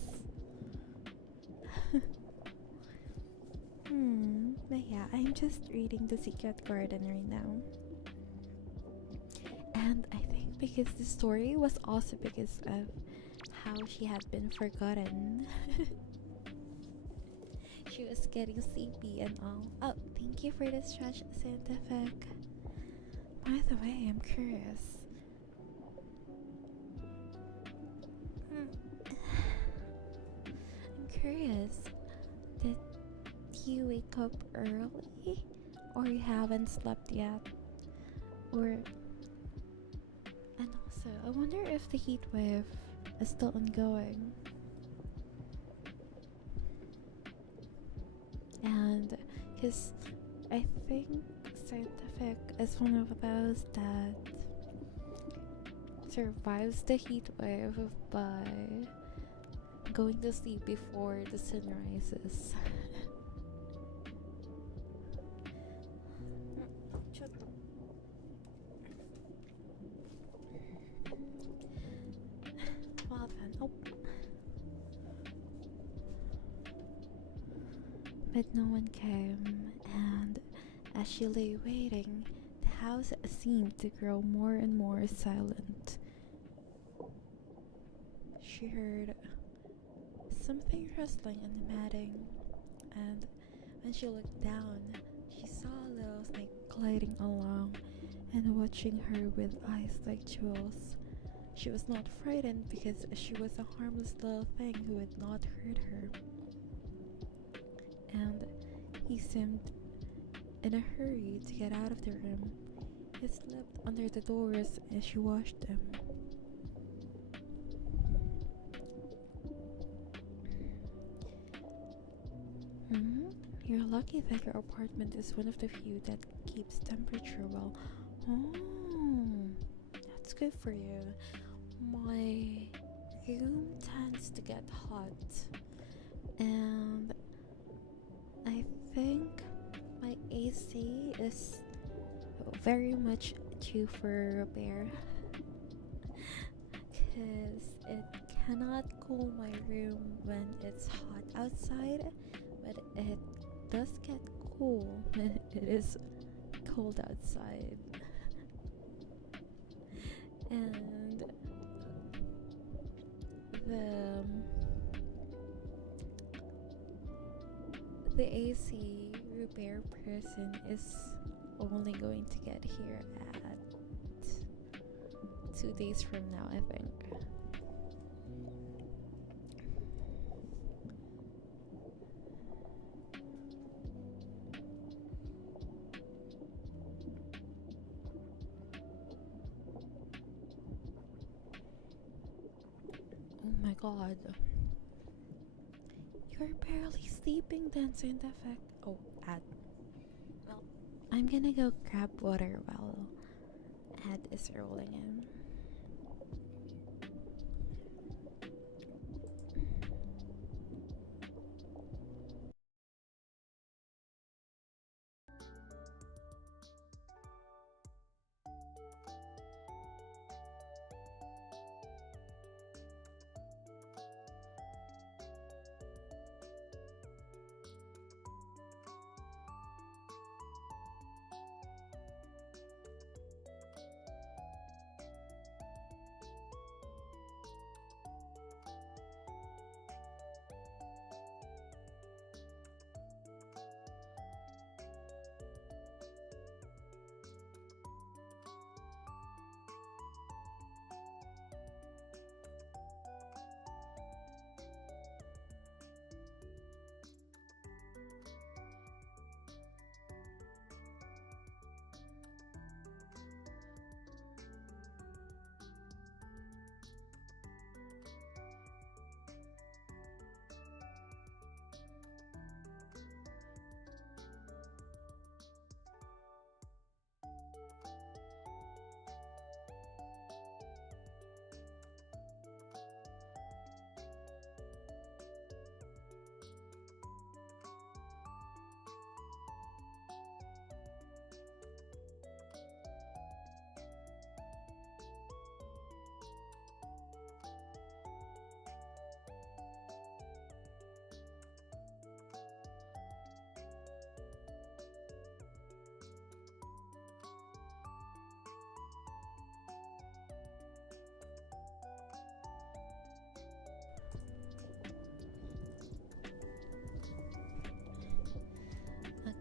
But yeah, I'm just reading The Secret Garden right now. And I think because the story was also because of how she had been forgotten. She was getting sleepy and all. Oh, thank you for the stretch, Scientific. By the way, I'm curious. I'm curious. Did you wake up early? Or you haven't slept yet? Or... And also, I wonder if the heat wave is still ongoing. And because I think Scientific is one of those that survives the heat wave by going to sleep before the sun rises. Well then, oh. But no one came, and as she lay waiting, the house seemed to grow more and more silent. She heard something rustling in the matting, and when she looked down, she saw a little snake gliding along and watching her with eyes like jewels. She was not frightened because she was a harmless little thing who had not hurt her. And he seemed in a hurry to get out of the room. He slipped under the doors as she washed them. You're lucky that your apartment is one of the few that keeps temperature well. Oh, that's good for you. My room tends to get hot, and I think my AC is very much due for repair because it cannot cool my room when it's hot outside, but it does get cool when it is cold outside. And the AC repair person is only going to get here at 2 days from now, I think. Oh my god. You're barely sleeping then, Scientific. Oh, Ad. Well, I'm gonna go grab water while Ad is rolling in.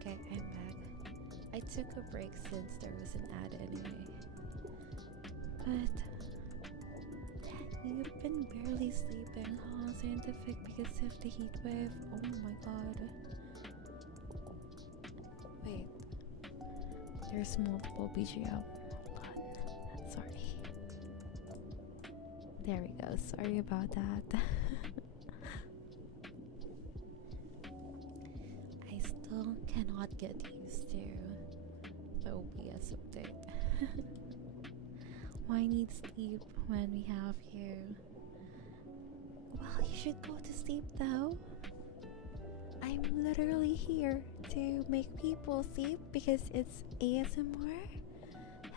Okay, I'm back. I took a break since there was an ad anyway. But you've been barely sleeping, huh? Scientific because of the heat wave. Oh my god. Wait. There's multiple BGM. Hold on. Sorry. There we go. Sorry about that. I still cannot get used to the OBS update. Why need sleep when we have you? Well, you should go to sleep though. I'm literally here to make people sleep because it's ASMR.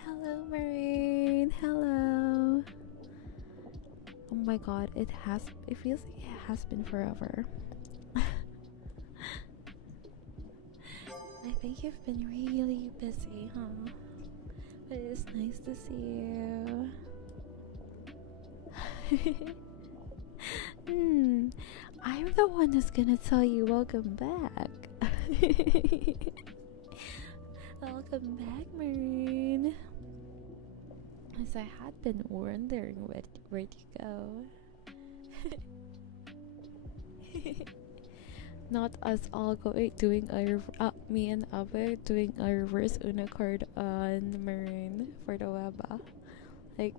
Hello, Marine. Hello. Oh my god, it feels like it has been forever. I think you've been really busy, huh? But it's nice to see you. I'm the one who's gonna tell you welcome back. Welcome back, Marine. As I had been wondering where'd you go. Not us all doing our me and Abe doing a reverse Uno card on Marine for the Weba. Like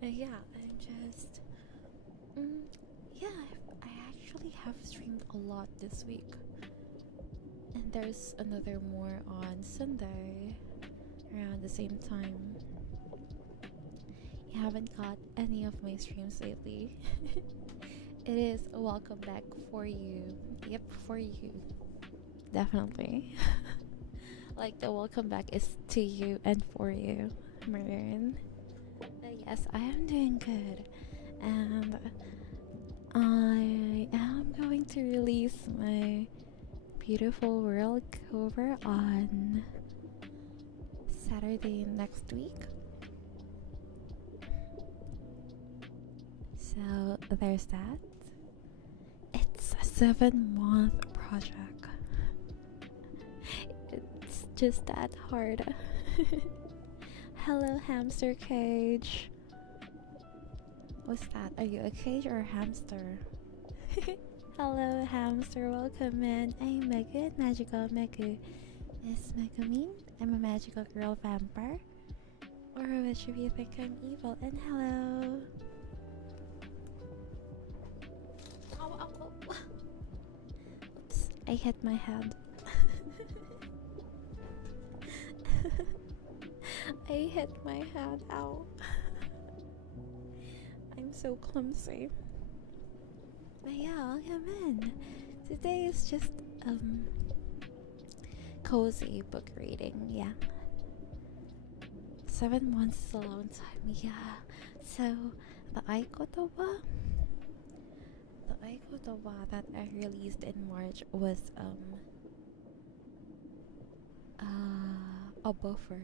yeah, I'm just yeah, I actually have streamed a lot this week. And there's another more on Sunday around the same time. You haven't got any of my streams lately. It is a welcome back for you. Yep, for you. Definitely. Like the welcome back is to you and for you, Marin. But yes, I am doing good. And I am going to release my beautiful world cover on Saturday next week. So there's that. It's a 7-month project. It's just that hard. Hello, hamster cage. What's that? Are you a cage or a hamster? Hello, hamster. Welcome in. I'm Megu, magical Megu. Is Megumin? I'm a magical girl vampire. Or which of you think I'm evil? And hello. Oops, I hit my head. I hit my head. Ow. I'm so clumsy. But yeah, welcome in. Today is just cozy book reading. Yeah. 7 months is a long time. Yeah. So the Aikotoba that I released in March was a buffer.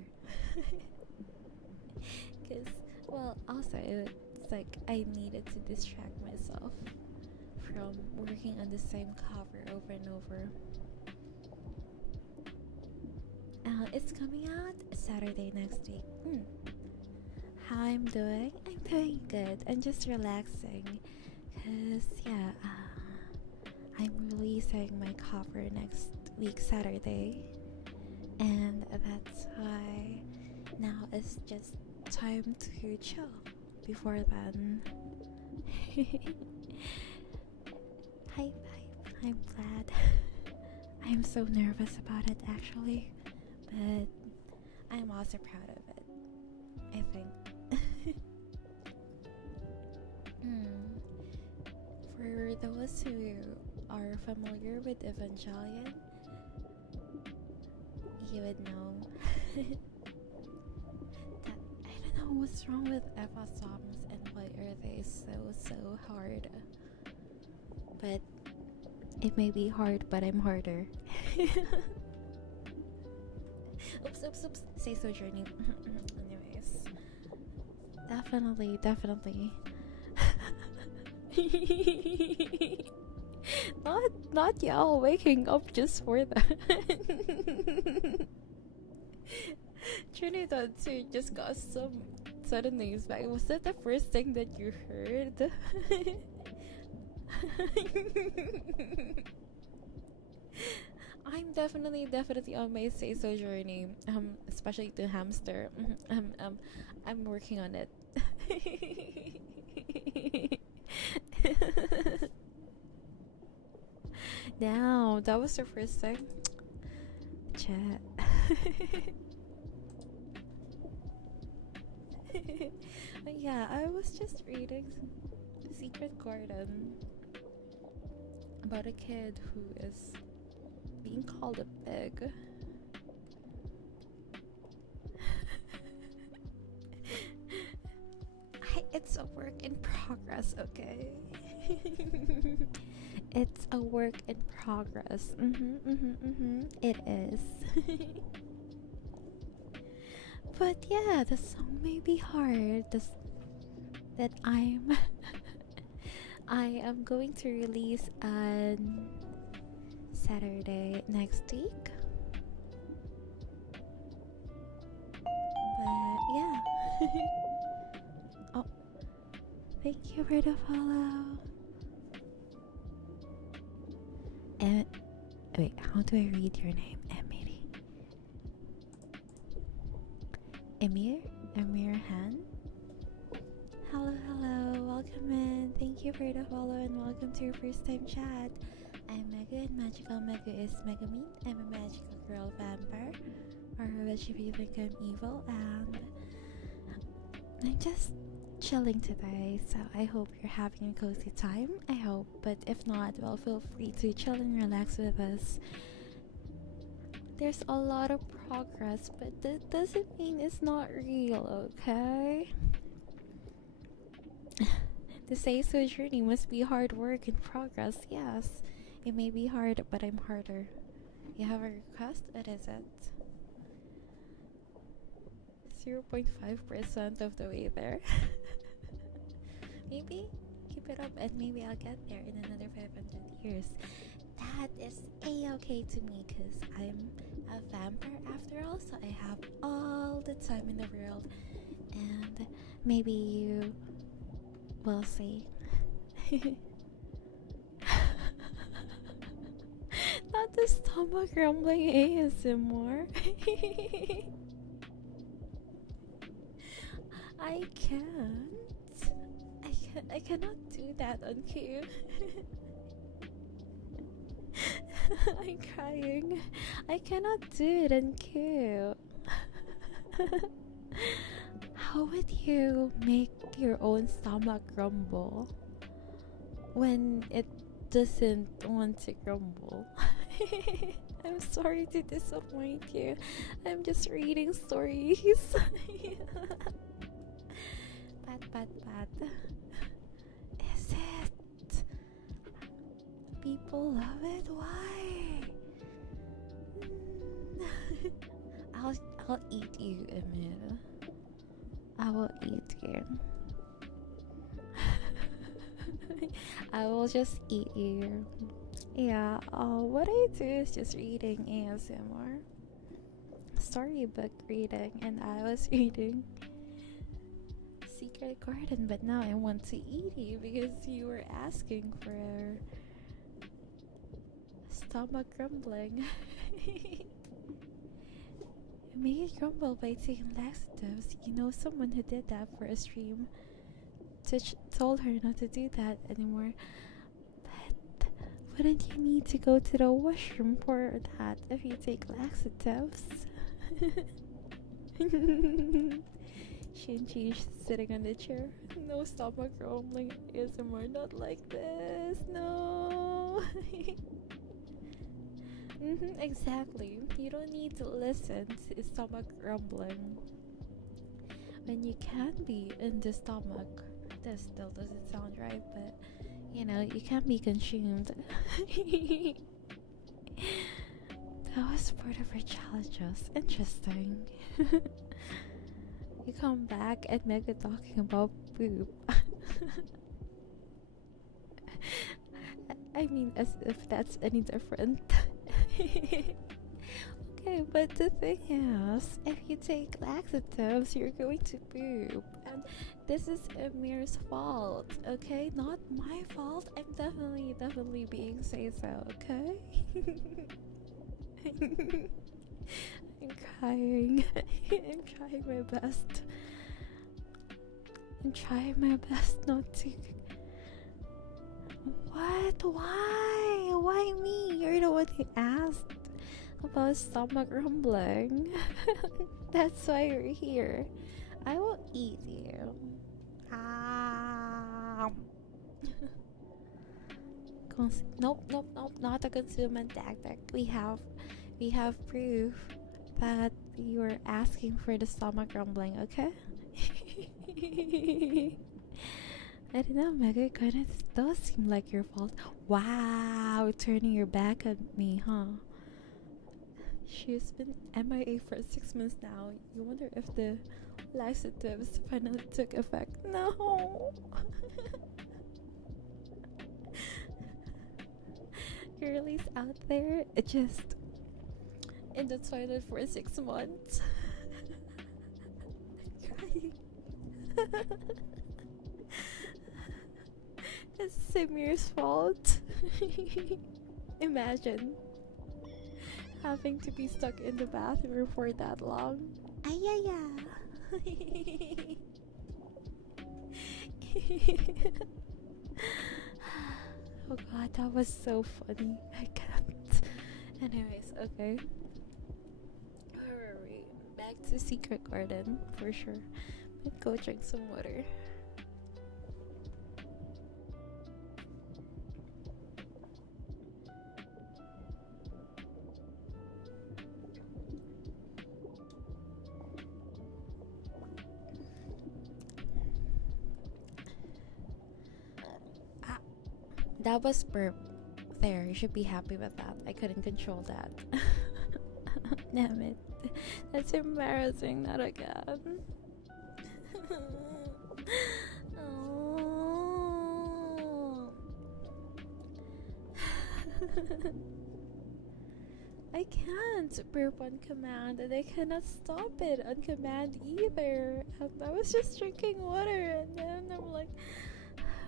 Cause well, also it's like I needed to distract myself from working on the same cover over and over. It's coming out Saturday next week. How I'm doing? I'm doing good. I'm just relaxing. Cause yeah, I'm releasing my cover next week Saturday, and that's why now it's just time to chill. Before then, hype. I'm glad. I'm so nervous about it actually, but I'm also proud of it, I think. For those who are familiar with Evangelion, you would know that I don't know what's wrong with Eva songs and why are they so hard. But it may be hard, but I'm harder. Oops. Say so, Journey. Anyways. Definitely. not y'all waking up just for that. Trinidad too just got some sudden news back. Was that the first thing that you heard? I'm definitely on my say so journey. Especially to hamster. I'm working on it. Now that was the first thing. Chat. Yeah, I was just reading Secret Garden about a kid who is being called a pig. It's a work in progress, okay? It's a work in progress. It is. But yeah, the song may be hard. That I am going to release on Saturday next week. But yeah. Oh, thank you for the follow. And wait, how do I read your name? Emir Han. Hello, welcome in. Thank you for the follow and welcome to your first time chat. I'm Megu and Magical Megu is Megumin. I'm a magical girl vampire. Or which if you think I'm evil, and I'm just chilling today, so I hope you're having a cozy time. I hope, but if not, well, feel free to chill and relax with us. There's a lot of progress, but that doesn't mean it's not real, okay? The say so journey must be hard work in progress. Yes, it may be hard, but I'm harder. You have a request? What is it? 0.5% of the way there. Maybe keep it up and maybe I'll get there in another 500 years. That is a-okay to me because I'm a vampire after all, so I have all the time in the world, and maybe you will see. Not the stomach rumbling ASMR. I can't. I cannot do that on cue. I'm crying. I cannot do it on cue. How would you make your own stomach grumble when it doesn't want to grumble? I'm sorry to disappoint you. I'm just reading stories. Pat. Is it? People love it? Why? I'll eat you, Emil. I will eat you. I will just eat you. Yeah, what I do is just reading ASMR. Storybook reading, and I was reading Secret Garden, but now I want to eat you because you were asking for stomach grumbling. You made it grumble by taking laxatives. You know someone who did that for a stream. Told her not to do that anymore. But wouldn't you need to go to the washroom for that if you take laxatives? Shinji's sitting on the chair. No stomach grumbling ASMR, not like this. No. Exactly. You don't need to listen to stomach rumbling when you can be in the stomach. That still doesn't sound right, but you know, you can't be consumed. That was part of our challenges. Interesting. You come back and Mega talking about poop. I mean, as if that's any different. Okay, but the thing is, if you take laxatives, you're going to poop. And this is Amir's fault, okay? Not my fault. I'm definitely being say so, okay? I'm crying. I'm trying my best. I'm trying my best not to. What? Why? Why me? You're the one who asked about stomach rumbling. That's why you're here. I will eat you. Nope, not a consuming tactic. We have proof that you were asking for the stomach rumbling, okay? I don't know, Mega, it kinda does seem like your fault. Wow, turning your back at me, huh? She's been MIA for 6 months now. You wonder if the laxatives finally took effect. No! Girlies out there, just in the toilet for 6 months. Crying. It's Samir's fault. Imagine having to be stuck in the bathroom for that long. Ayaya. Oh god, that was so funny. I can't. Anyways, okay. Where were we? Back to Secret Garden, for sure. But go drink some water. That was burp. There, you should be happy with that. I couldn't control that. Damn it. That's embarrassing, not again. Oh. I can't burp on command, and I cannot stop it on command either. I was just drinking water, and then I'm like,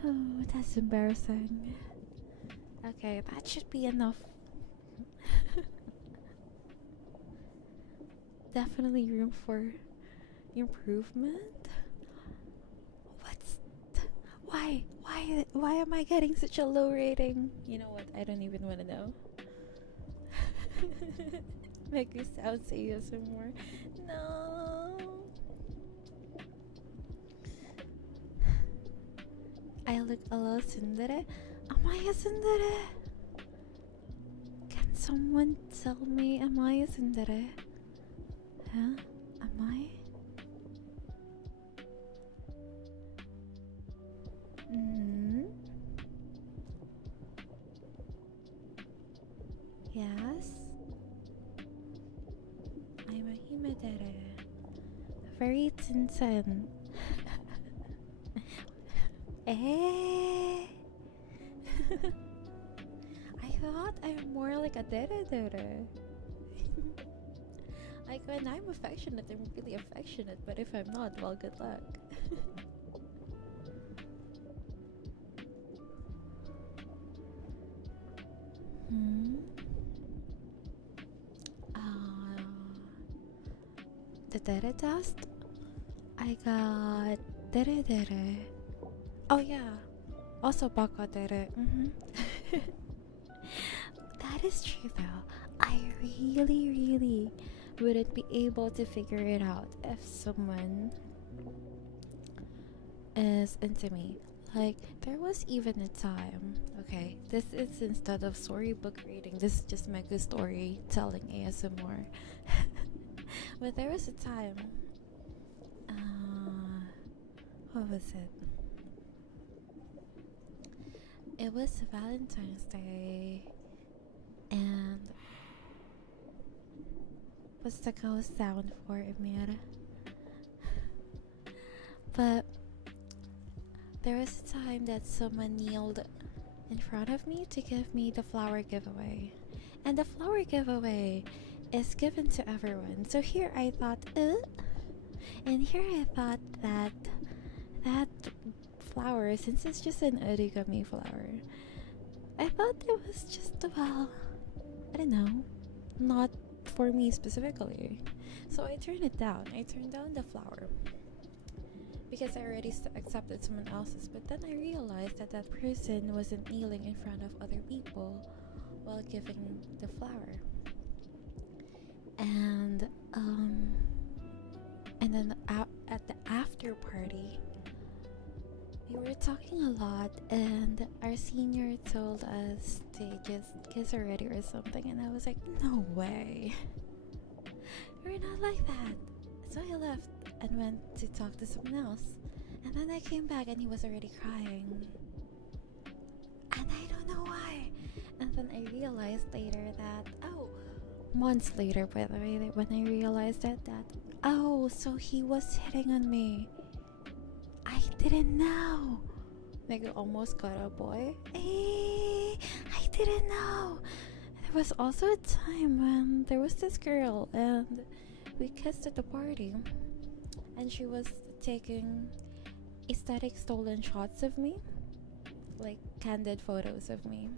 oh, that's embarrassing. Okay, that should be enough. Definitely room for improvement. Why am I getting such a low rating? You know what? I don't even want to know. Make me sound ASMR. No. I look a little tsundere. Am I a tsundere? Can someone tell me, am I a tsundere? Huh? Am I? Yes. I'm a himedere. Very tsin. Eh? I thought I'm more like a dere. Like when I'm affectionate, I'm really affectionate, but if I'm not, well, good luck. The dere dust? I got dere. Oh yeah, also baka dere. That is true though. I really wouldn't be able to figure it out if someone is into me. Like, there was even a time, okay, this is instead of storybook reading, this is just Mega story telling ASMR. But there was a time, what was it? It was Valentine's Day, and what's the ghost sound for Emir? But there was a time that someone kneeled in front of me to give me the flower giveaway. And the flower giveaway is given to everyone. So here I thought, and here I thought that that flower, since it's just an origami flower, I thought it was just, well, I don't know, not for me specifically. So I turned it down. I turned down the flower because I already accepted someone else's. But then I realized that that person wasn't kneeling in front of other people while giving the flower. And then at the after party, we were talking a lot, and our senior told us to just kiss already or something, and I was like, no way. We're not like that. So I left and went to talk to someone else. And then I came back and he was already crying. And I don't know why. And then I realized later that, months later by the way, when I realized that, so he was hitting on me. I didn't know. Like, I almost got a boy. I didn't know. There was also a time when there was this girl and we kissed at the party, and she was taking aesthetic stolen shots of me, like candid photos of me,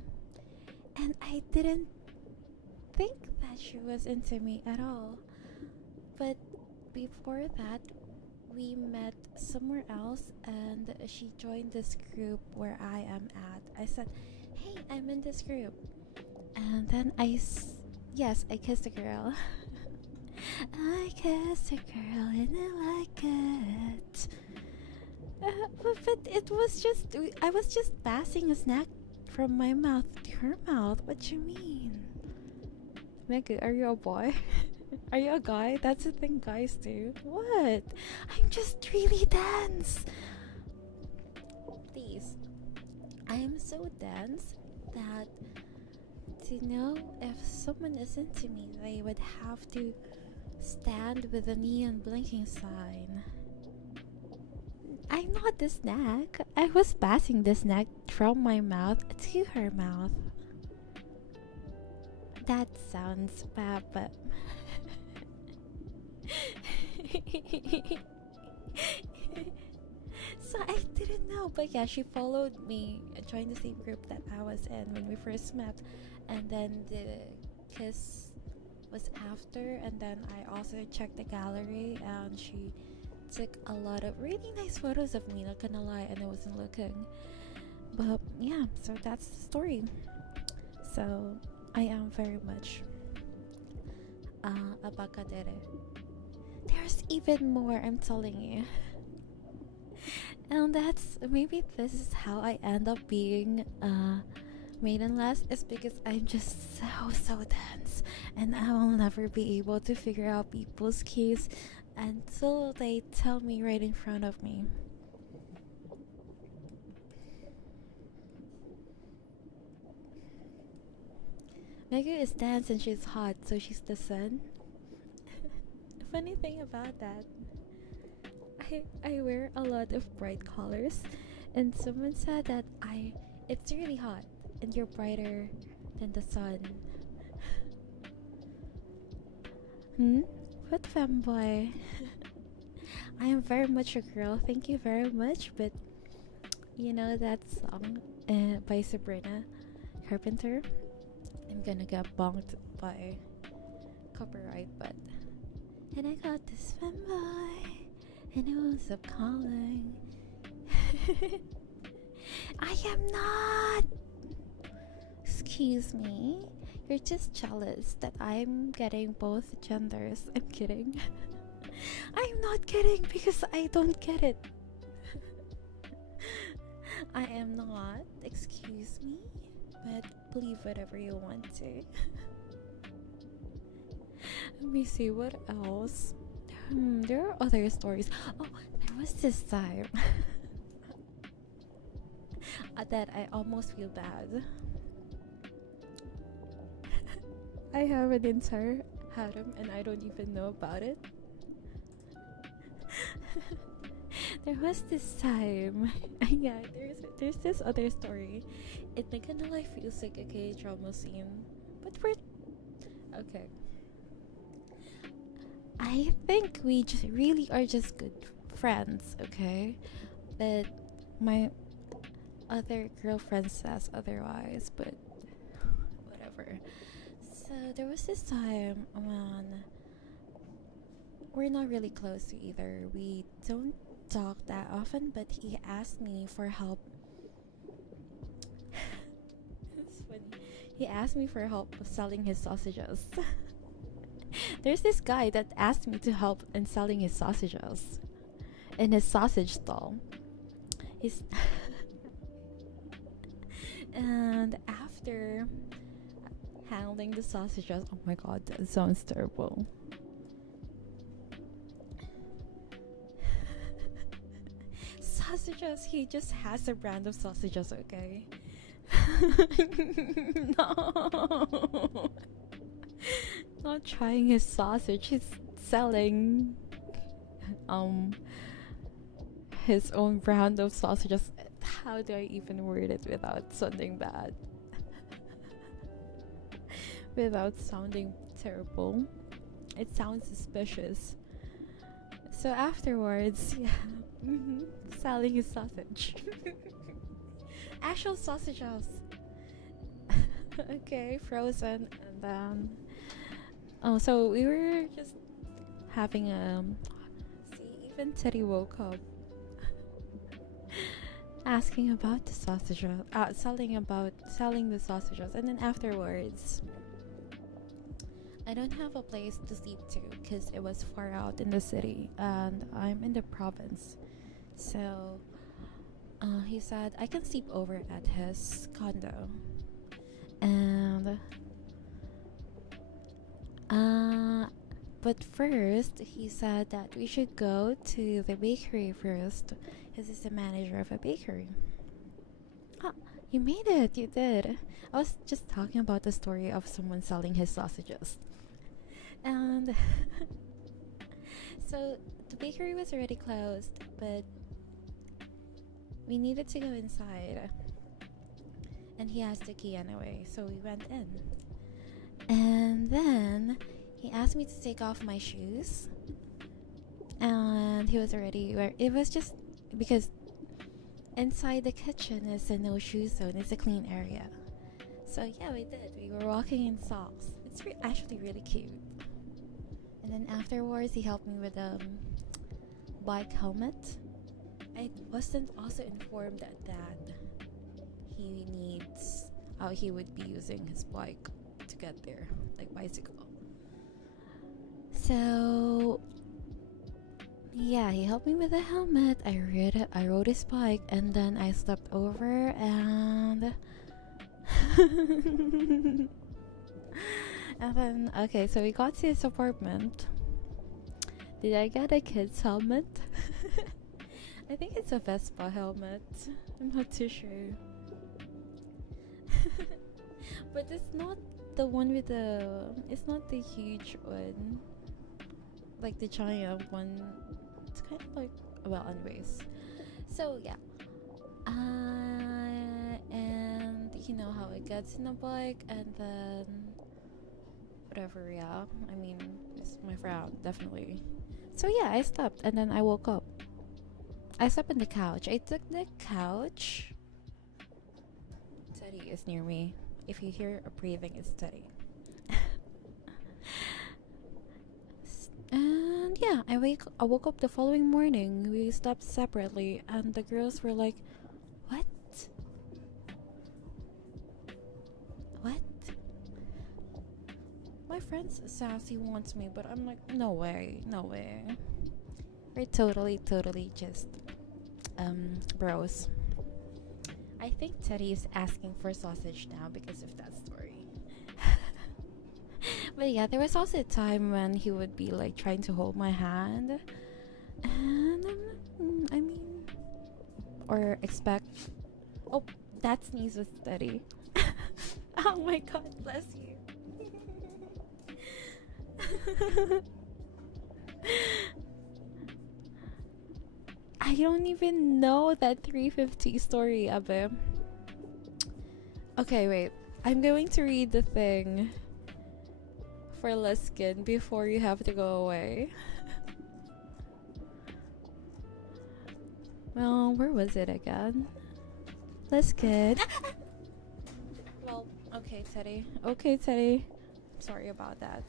and I didn't think that she was into me at all. But before that, we met somewhere else, and she joined this group where I am at. I said, hey, I'm in this group. And then I kissed a girl. I kissed a girl and I like it. But it was just, I was just passing a snack from my mouth to her mouth. What you mean? Megu, are you a boy? Are you a guy? That's the thing guys do. What? I'm just really dense. Please. I am so dense that to know if someone is into me, they would have to stand with a neon blinking sign. I'm not the snack. I was passing the snack from my mouth to her mouth. That sounds bad, but so I didn't know. But yeah, she followed me and joined the same group that I was in when we first met, and then the kiss was after. And then I also checked the gallery, and she took a lot of really nice photos of me, not gonna lie, and I wasn't looking. But yeah, so that's the story. So I am very much a bakadere. There's even more, I'm telling you. And that's, maybe this is how I end up being maiden last, is because I'm just so dense, and I will never be able to figure out people's case until they tell me right in front of me. Megu is dense and she's hot, so she's the sun. Funny thing about that, I wear a lot of bright colors, and someone said that it's really hot and you're brighter than the sun. What femboy? I am very much a girl, thank you very much, but you know that song by Sabrina Carpenter? I'm gonna get bonked by copyright, but and I got this femboy and it was up calling. I am not. Excuse me. You're just jealous that I'm getting both genders. I'm kidding. I'm not kidding because I don't get it. I am not. Excuse me. But believe whatever you want to. Let me see what else. There are other stories. Oh, there was this time that I almost feel bad. I have an entire harem and I don't even know about it. There was this time. Yeah, there's this other story. It kinda like feels like a K-drama scene. But we're okay. I think we just really are just good friends, okay? But my other girlfriend says otherwise, but whatever. So there was this time when we're not really close to either. We don't talk that often, but he asked me for help. It's funny. He asked me for help selling his sausages. There's this guy that asked me to help in selling his sausages in his sausage stall. He's and after handling the sausages, oh my god, that sounds terrible. Sausages, he just has a brand of sausages, okay? No. Not trying his sausage, he's selling his own brand of sausages. How do I even word it without sounding bad? Without sounding terrible. It sounds suspicious. So afterwards, yeah, selling his sausage. Actual sausages. Okay, frozen, and then oh, so we were just having see, even Teddy woke up asking about the sausages, selling the sausages, and then afterwards, I don't have a place to sleep to because it was far out in the city, and I'm in the province. So he said I can sleep over at his condo, and but first he said that we should go to the bakery first, because he's the manager of a bakery. Ah, you made it! You did. I was just talking about the story of someone selling his sausages, and so the bakery was already closed, but we needed to go inside, and he has the key anyway, so we went in. And then he asked me to take off my shoes, and he was already where it was just because inside the kitchen is a no shoe zone. It's a clean area. So yeah, we did. We were walking in socks. It's actually really cute. And then afterwards, he helped me with a bike helmet. I wasn't also informed that he would be using his bike to get there, like bicycle. So yeah, he helped me with the helmet. I rode his bike, and then I slept over, and and then okay, so we got to his apartment. Did I get a kid's helmet? I think it's a Vespa helmet. I'm not too sure. But it's not the one with it's not the huge one, like the giant one. It's kind of like, well, anyways. So yeah, and you know how it gets in a bike, and then whatever. Yeah, I mean, it's my frown, definitely. So yeah, I slept, and then I woke up. I slept on the couch. I took the couch. Teddy is near me. If you hear a breathing, it's Teddy. And yeah, I woke up the following morning. We slept separately, and the girls were like, "What? What?" My friend says he wants me, but I'm like, no way, no way. We're totally just bros. I think Teddy is asking for sausage now because of that story. But yeah, there was also a time when he would be like trying to hold my hand, and I mean, or expect. Oh, that sneeze was Teddy. Oh my god, bless you. I don't even know that 350 story, Abe. Okay, wait. I'm going to read the thing for Luskin before you have to go away. Well, where was it again? Luskin. Well, okay, Teddy. Okay, Teddy. Sorry about that.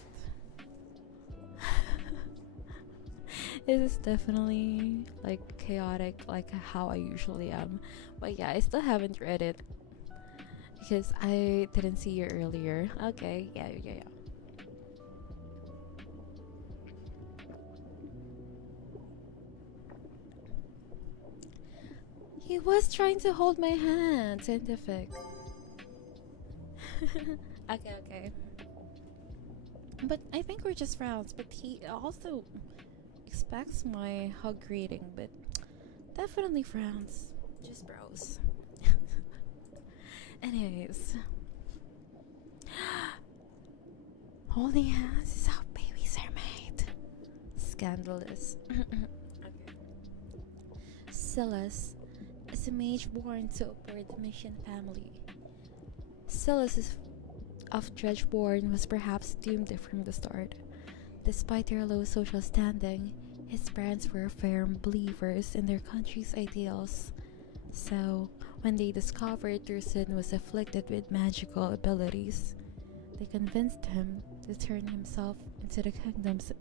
It is definitely like chaotic, like how I usually am. But yeah, I still haven't read it because I didn't see you earlier. Okay, yeah. He was trying to hold my hand. Scientific. Okay. But I think we're just friends. But he also expects my hug greeting. But definitely friends. Just bros. Anyways. Holding hands is how babies are made. Scandalous. Okay. Silas is a mage born to upward mission family. Silas of Dredgeborn was perhaps doomed from the start. Despite their low social standing, his parents were firm believers in their country's ideals. So, when they discovered their son was afflicted with magical abilities, they convinced him to turn himself into the kingdom's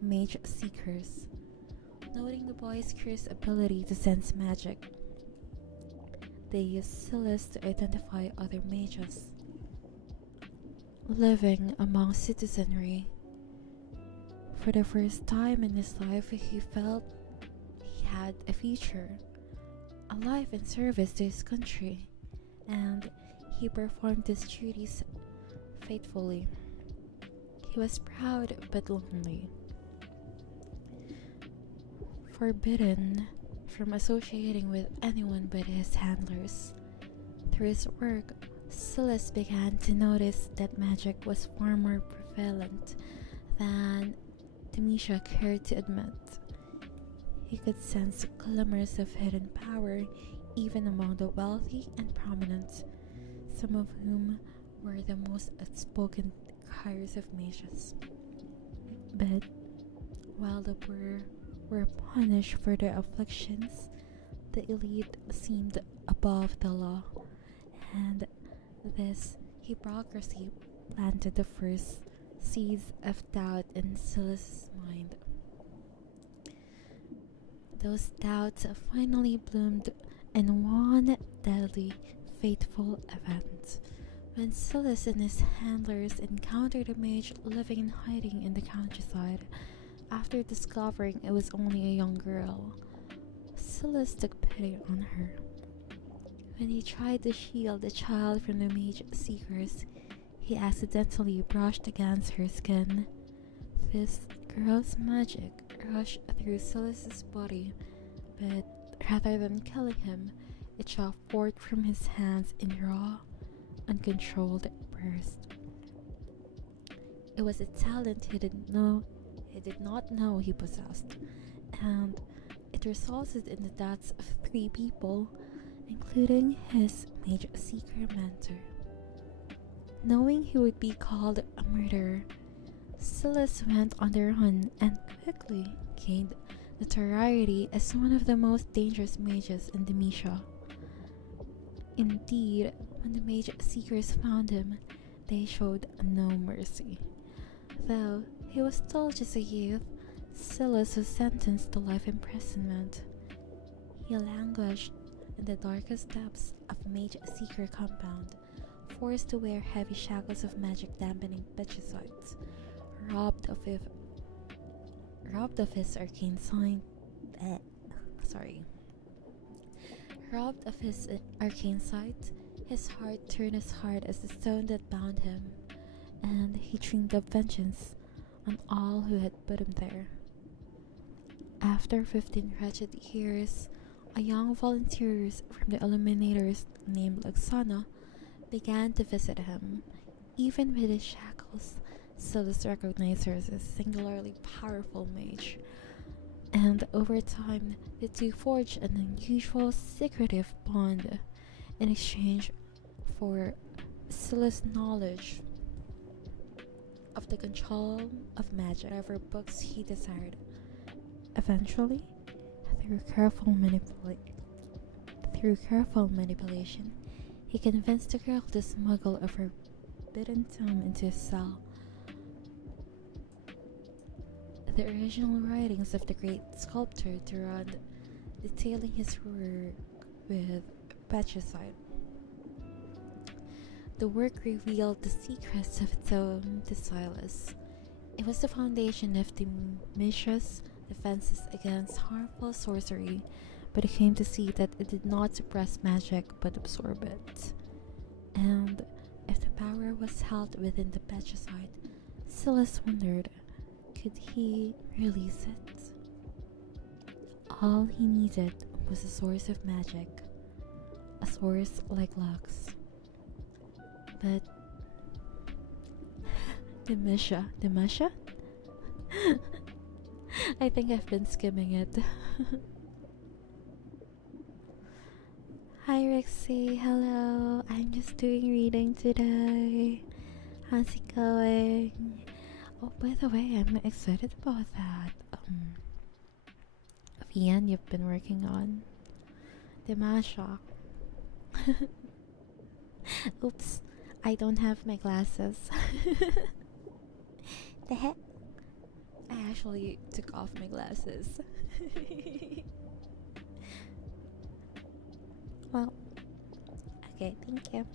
mage seekers. Noting the boy's cursed ability to sense magic, they used Silas to identify other mages. Living among citizenry, for the first time in his life, he felt he had a future, a life in service to his country, and he performed his duties faithfully. He was proud but lonely. Forbidden from associating with anyone but his handlers. Through his work, Silas began to notice that magic was far more prevalent than Demetia cared to admit. He could sense glimmers of hidden power even among the wealthy and prominent, some of whom were the most outspoken hires of mages. But while the poor were punished for their afflictions, the elite seemed above the law, and this hypocrisy planted the first seeds of doubt in Silas' mind. Those doubts finally bloomed in one deadly, fateful event. When Silas and his handlers encountered a mage living in hiding in the countryside, after discovering it was only a young girl, Silas took pity on her. When he tried to shield the child from the mage seekers, he accidentally brushed against her skin. This girl's magic rushed through Silas's body, but rather than killing him, it shot forth from his hands in raw, uncontrolled burst. It was a talent he did not know he possessed, and it resulted in the deaths of 3 people, including his mage seeker mentor. Knowing he would be called a murderer, Silas went on the run and quickly gained notoriety as one of the most dangerous mages in Demetia. Indeed, when the mage seekers found him, they showed no mercy. Though he was still just a youth, Silas was sentenced to life imprisonment. He languished in the darkest depths of Mage Seeker compound, forced to wear heavy shackles of magic dampening pegicides, robbed of his arcane sight, his heart turned as hard as the stone that bound him, and he dreamed of vengeance on all who had put him there. After 15 wretched years, a young volunteer from the Illuminators named Luxana began to visit him. Even with his shackles, Silas recognized her as a singularly powerful mage, and over time, the two forged an unusual secretive bond in exchange for Silas' knowledge of the control of magic, whatever books he desired. Eventually, through careful manipulation, he convinced the girl to smuggle a forbidden tome into his cell. The original writings of the great sculptor Durand, detailing his work with patricide. The work revealed the secrets of its own to Silas. It was the foundation of the Mishra's defenses against harmful sorcery, but he came to see that it did not suppress magic but absorb it. And if the power was held within the patricide, Silas wondered, could he release it? All he needed was a source of magic, a source like Lux. But Demasha? I think I've been skimming it. Hi Rexy, hello. I'm just doing reading today. How's it going? Oh, by the way, I'm excited about that. Vian, you've been working on Demasha. Oops, I don't have my glasses. The heck? I actually took off my glasses. Well, okay, thank you.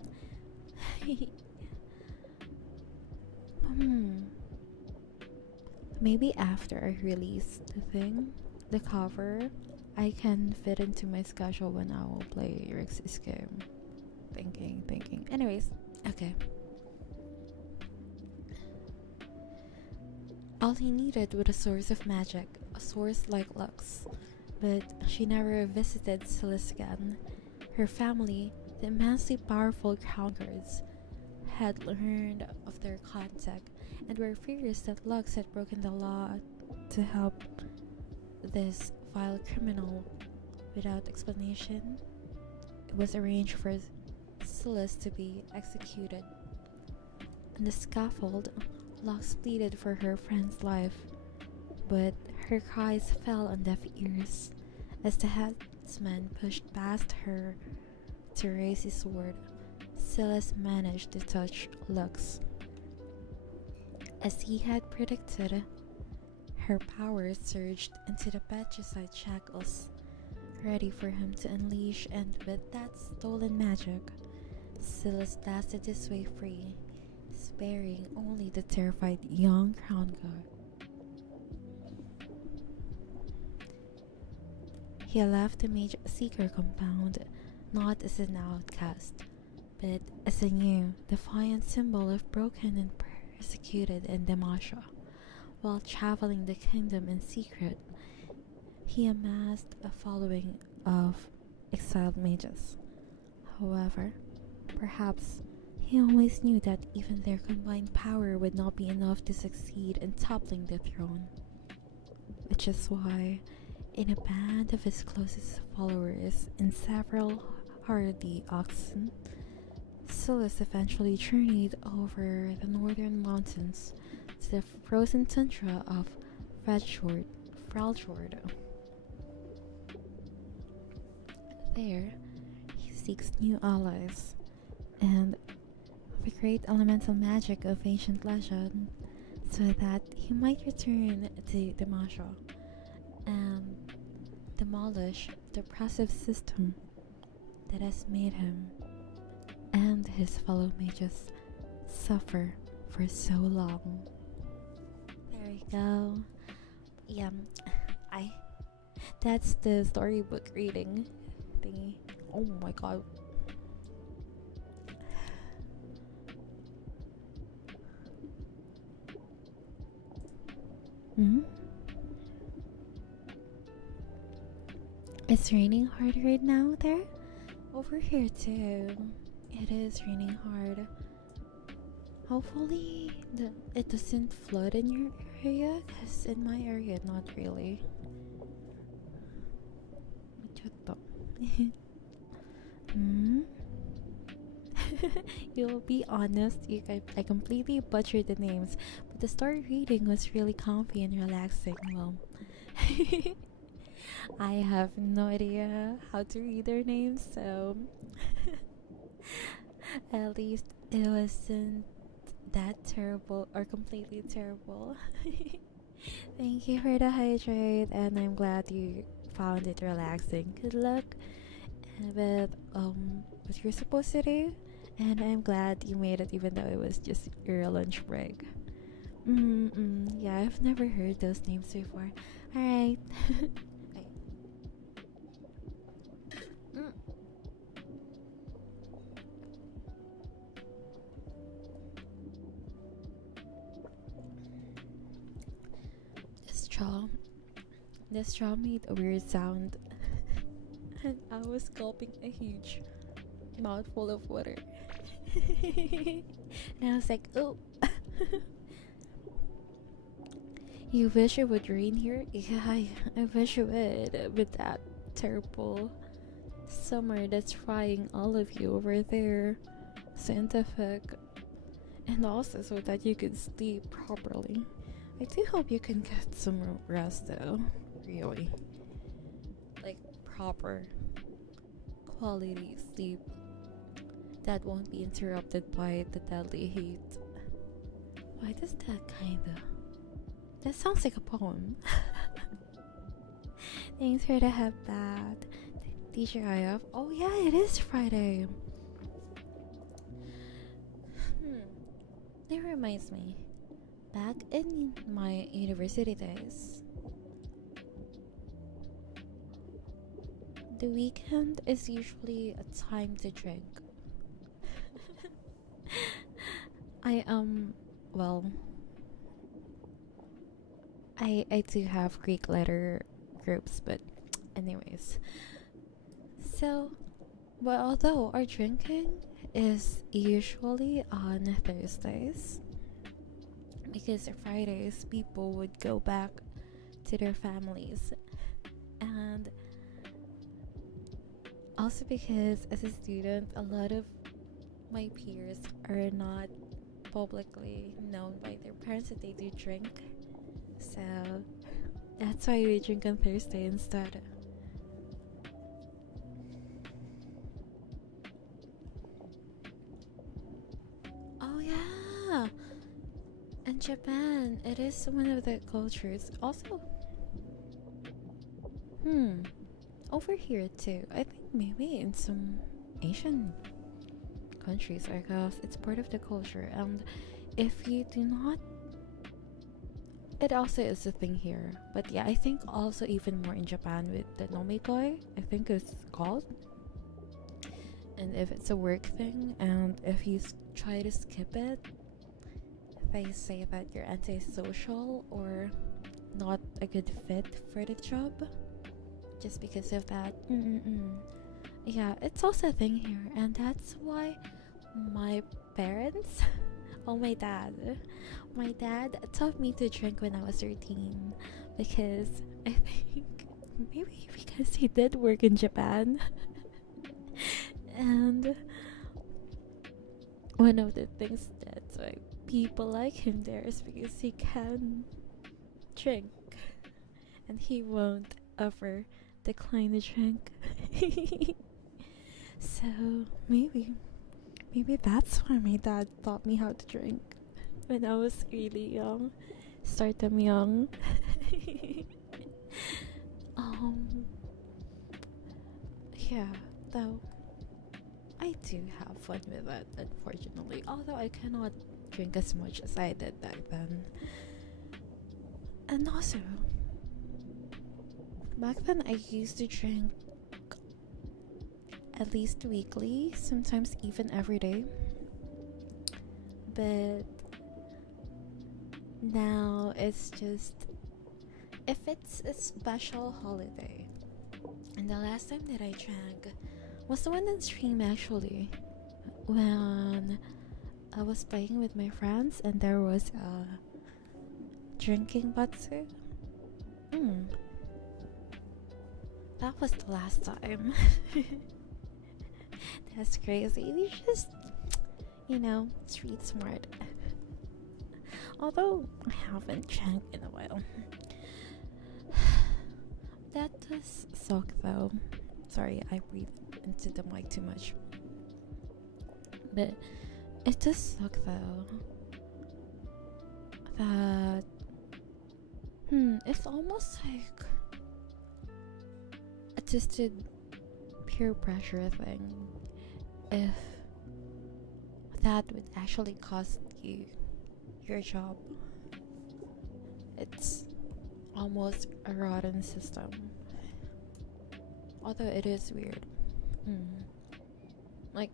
Maybe after I release the cover, I can fit into my schedule when I will play Rix's game. Thinking. Anyways, okay. All he needed was a source of magic, a source like Lux. But she never visited Silas again. Her family, the immensely powerful Crown Guards, had learned of their contact and were furious that Lux had broken the law to help this vile criminal. Without explanation, it was arranged for Silas to be executed. On the scaffold, Lux pleaded for her friend's life, but her cries fell on deaf ears as the headsman pushed past her to raise his sword. Silas managed to touch Lux. As he had predicted, her power surged into the patricide shackles, ready for him to unleash, and with that stolen magic, Silas blasted his way free, sparing only the terrified young crown guard. He left the Mage Seeker compound not as an outcast, but as a new, defiant symbol of broken and persecuted Demasha. While traveling the kingdom in secret, he amassed a following of exiled mages. However, perhaps he always knew that even their combined power would not be enough to succeed in toppling the throne. Which is why, in a band of his closest followers and several hardy oxen, Silas eventually journeyed over the northern mountains to the frozen tundra of Fraljord. There, he seeks new allies and the great elemental magic of ancient legend so that he might return to Demasha and demolish the oppressive system that has made him and his fellow mages suffer for so long. There we go. Yeah, that's the storybook reading thingy. Oh my god. It's raining hard right now there? Over here too. It is raining hard. Hopefully it doesn't flood in your area, because in my area, not really. You'll be honest, I completely butchered the names, but the story reading was really comfy and relaxing. Well, I have no idea how to read their names, so at least it wasn't that terrible or completely terrible. Thank you for the hydrate, and I'm glad you found it relaxing. Good luck with what you're supposed to do, and I'm glad you made it even though it was just your lunch break. Yeah, I've never heard those names before. Alright. mm. This straw made a weird sound, and I was gulping a huge mouthful of water. And I was like, oh. You wish it would rain here? Yeah, I wish it would, with that terrible summer that's frying all of you over there. Scientific. And also so that you could sleep properly. I do hope you can get some rest though. Really. Like proper quality sleep that won't be interrupted by the deadly heat. Why does that kinda... That sounds like a poem. Thanks for the headband. Teacher IF. Oh yeah, it is Friday. That reminds me. Back in my university days, the weekend is usually a time to drink. Well, I do have Greek letter groups, but anyways. So, well, although our drinking is usually on Thursdays, because Fridays people would go back to their families, and also because as a student, a lot of my peers are not publicly known by their parents that they do drink, so that's why we drink on Thursday instead. Oh yeah, and Japan, it is one of the cultures. Also, over here too. I think maybe in some Asian countries, I guess it's part of the culture. And if you do not, it also is a thing here. But yeah, I think also even more in Japan with the nomikoi, I think it's called. And if it's a work thing, and if you try to skip it, they say that you're antisocial or not a good fit for the job just because of that. Yeah, it's also a thing here, and that's why my parents oh, my dad taught me to drink when I was 13, because I think maybe because he did work in Japan. And one of the things that's why people like him there is because he can drink and he won't ever decline the drink. So maybe that's why my dad taught me how to drink when I was really young. Start them young. Yeah, though I do have fun with it, unfortunately. Although I cannot drink as much as I did back then. And also, back then I used to drink at least weekly, sometimes even every day. But now it's just if it's a special holiday. And the last time that I drank was the one on stream, actually, when I was playing with my friends and there was a drinking batsu. That was the last time. That's crazy. You know, street smart. Although I haven't drank in a while. That does suck though. Sorry, I breathed into the mic too much. But it does suck though. That it's almost like a twisted peer pressure thing. If that would actually cost you your job, it's almost a rotten system. Although it is weird. Like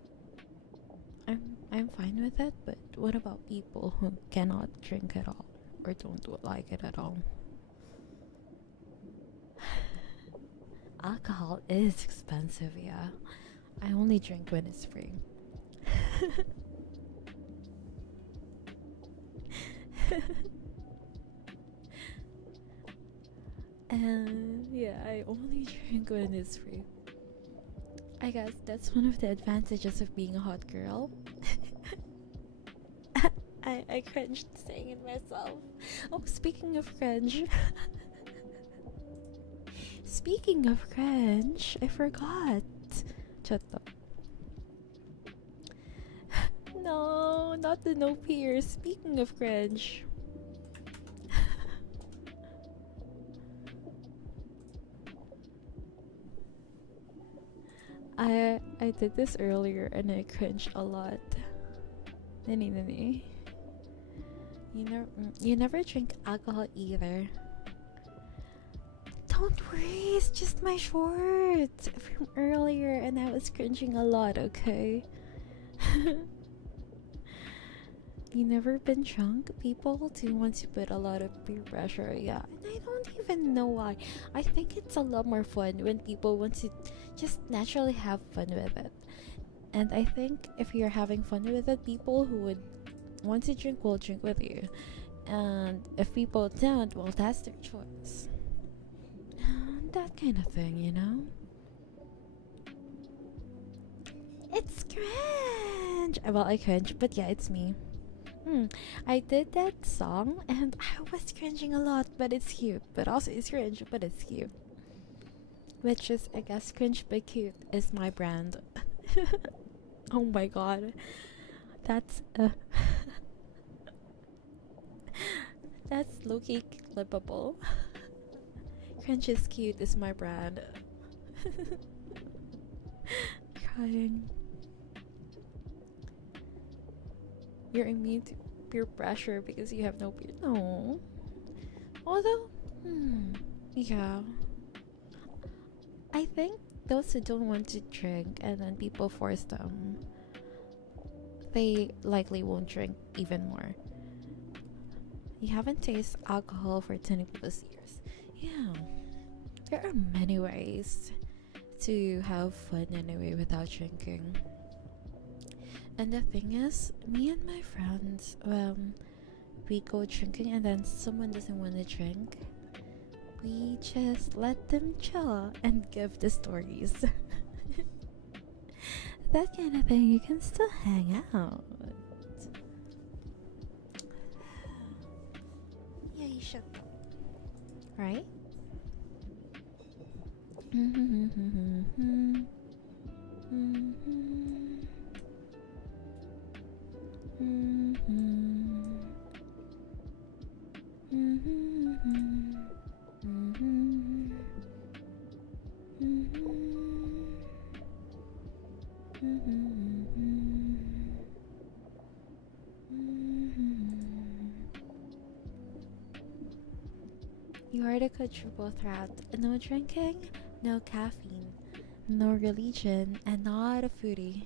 I'm fine with it, but what about people who cannot drink at all or don't like it at all? Alcohol is expensive, yeah. I only drink when it's free. And yeah, I only drink when it's free. I guess that's one of the advantages of being a hot girl. I cringed saying it myself. Oh, speaking of cringe. Speaking of cringe, I forgot. Shut up. No, not the no peers. Speaking of cringe. I did this earlier and I cringed a lot. Nani. You never drink alcohol either. Don't worry, it's just my shorts from earlier and I was cringing a lot, okay? You never been drunk? People do want to put a lot of peer pressure, yeah. And I don't even know why. I think it's a lot more fun when people want to just naturally have fun with it. And I think if you're having fun with it, people who would want to drink will drink with you. And if people don't, well, that's their choice. That kind of thing, you know? It's cringe! Well, I cringe, but yeah, it's me. I did that song and I was cringing a lot, but it's cute. But also it's cringe, but it's cute. Which is, I guess, cringe but cute is my brand. Oh my god. That's that's low-key clippable. Cringe is cute is my brand. Crying. You're immune to peer pressure because you have no peer. No. Although, yeah. I think those who don't want to drink and then people force them, they likely won't drink even more. You haven't tasted alcohol for 20 plus years. Yeah. There are many ways to have fun anyway without drinking. And the thing is, me and my friends, we go drinking and then someone doesn't want to drink, we just let them chill and give the stories. That kind of thing, you can still hang out. Yeah, you should. Right? You are the quadruple threat. No drinking, no caffeine, no religion, and not a foodie.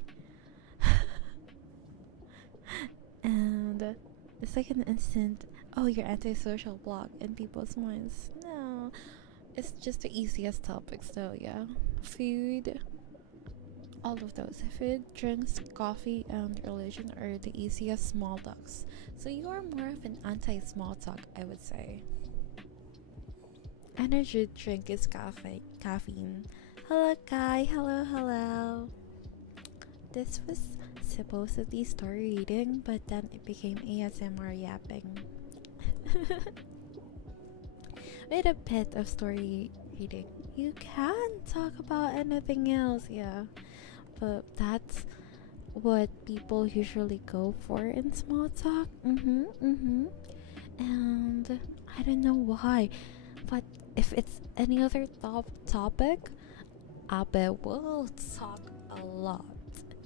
And it's like an instant, oh, you're antisocial block in people's minds. No, it's just the easiest topics though, yeah. Food, all of those. Food, drinks, coffee, and religion are the easiest small talks. So you are more of an anti-small talk, I would say. Energy drink is caffeine. Hello, Kai. Hello. This was supposedly story reading, but then it became ASMR yapping. With a bit of story reading. You can talk about anything else, yeah. But that's what people usually go for in small talk. And I don't know why, but if it's any other topic, Abe will talk a lot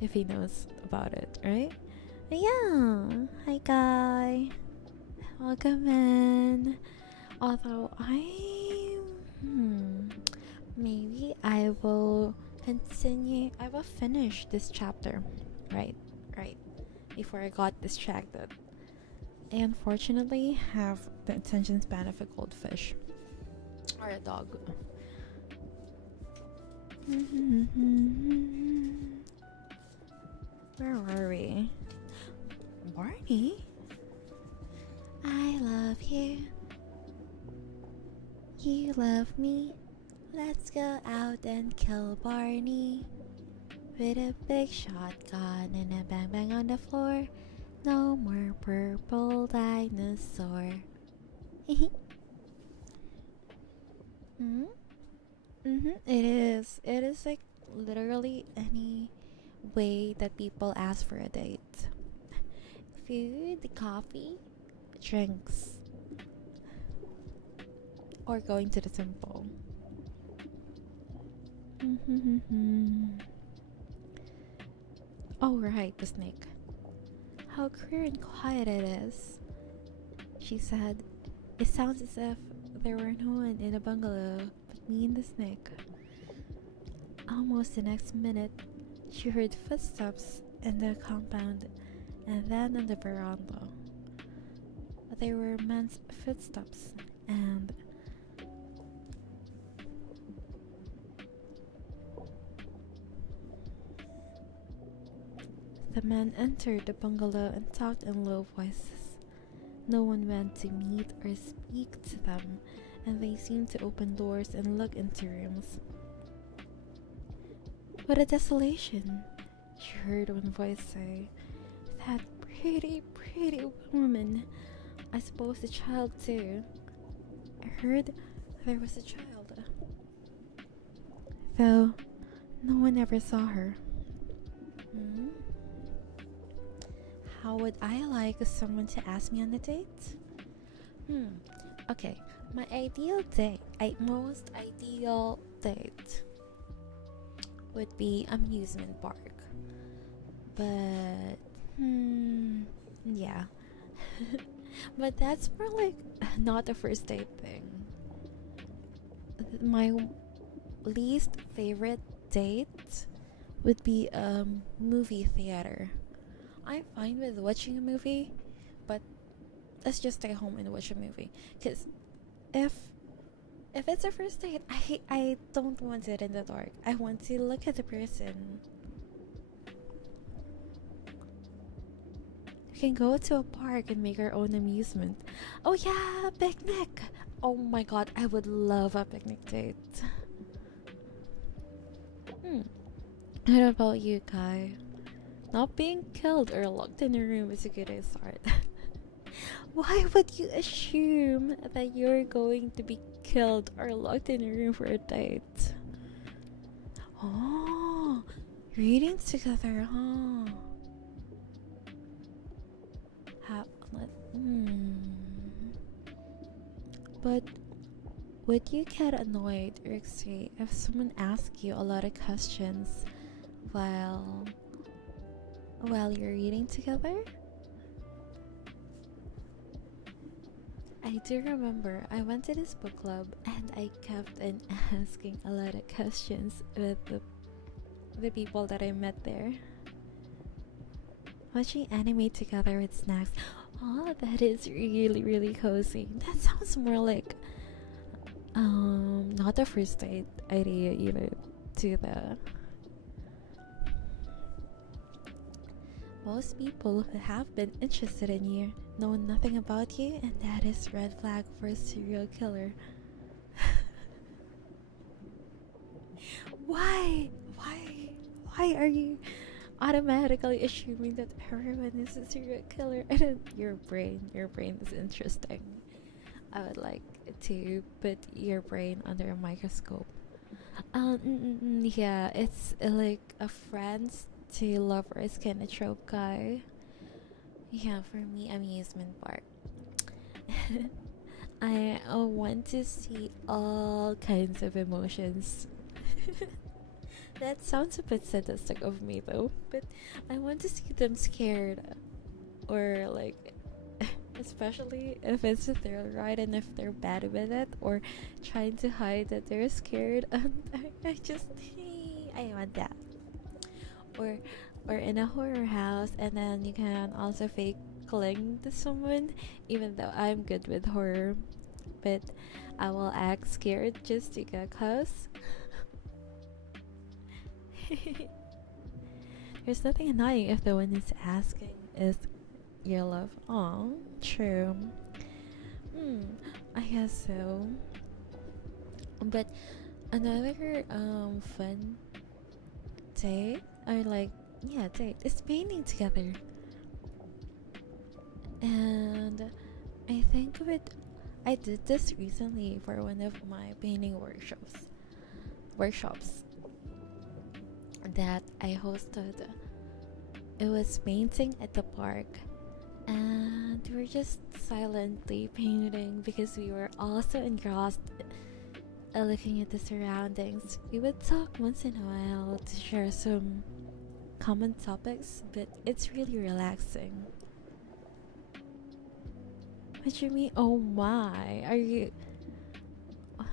if he knows about it, right? Yeah. Hi, guy. Welcome in. Although maybe I will continue. I will finish this chapter. Right. Before I got distracted. I unfortunately have the attention span of a goldfish. Or a dog. Where were we? Barney? I love you. You love me. Let's go out and kill Barney. With a big shotgun and a bang bang on the floor. No more purple dinosaur. It is. It is like literally any way that people ask for a date. Food, coffee, drinks, or going to the temple. Oh right, the snake. How clear and quiet it is. She said, it sounds as if there were no one in the bungalow but me and the snake. Almost the next minute, she heard footsteps in the compound and then on the veranda. They were men's footsteps, and the men entered the bungalow and talked in low voices. No one went to meet or speak to them, and they seemed to open doors and look into rooms. What a desolation, she heard one voice say. That pretty woman. I suppose the child too. I heard there was a child, though no one ever saw her. How would I like someone to ask me on a date? Okay, my most ideal date would be amusement park. But yeah. But that's more like not a first date thing. My least favorite date would be movie theater. I'm fine with watching a movie, but let's just stay home and watch a movie. Cause if it's a first date, I don't want it in the dark. I want to look at the person. We can go to a park and make our own amusement. Oh yeah, picnic! Oh my god, I would love a picnic date. What about you, Kai? Not being killed or locked in a room is a good start. Why would you assume that you're going to be killed or locked in a room for a date? Oh, reading together, huh? But would you get annoyed or say if someone asks you a lot of questions while you're reading together? I do remember I went to this book club and I kept on asking a lot of questions with the people that I met there. Watching anime together with snacks. Oh, that is really cozy. That sounds more like not a first date idea either to the most people who have been interested in you know nothing about you, and that is red flag for a serial killer. Why are you automatically assuming that everyone is a serial killer, and then your brain is interesting. I would like to put your brain under a microscope. Yeah, it's like a friends to lovers kind of trope guy. Yeah, for me, amusement park. I want to see all kinds of emotions. That sounds a bit sadistic of me though, but I want to see them scared or like especially if it's a thrill ride and if they're bad with it or trying to hide that they're scared. And I just I want that. Or in a horror house and then you can also fake cling to someone, even though I'm good with horror, but I will act scared just to get close. There's nothing annoying if the one is asking is your love. Oh, true. I guess so. But another fun date or like date is painting together. And I think I did this recently for one of my painting workshops that I hosted. It was painting at the park, and we were just silently painting because we were also engrossed looking at the surroundings. We would talk once in a while to share some common topics, but it's really relaxing. What do you mean? Oh my, are you?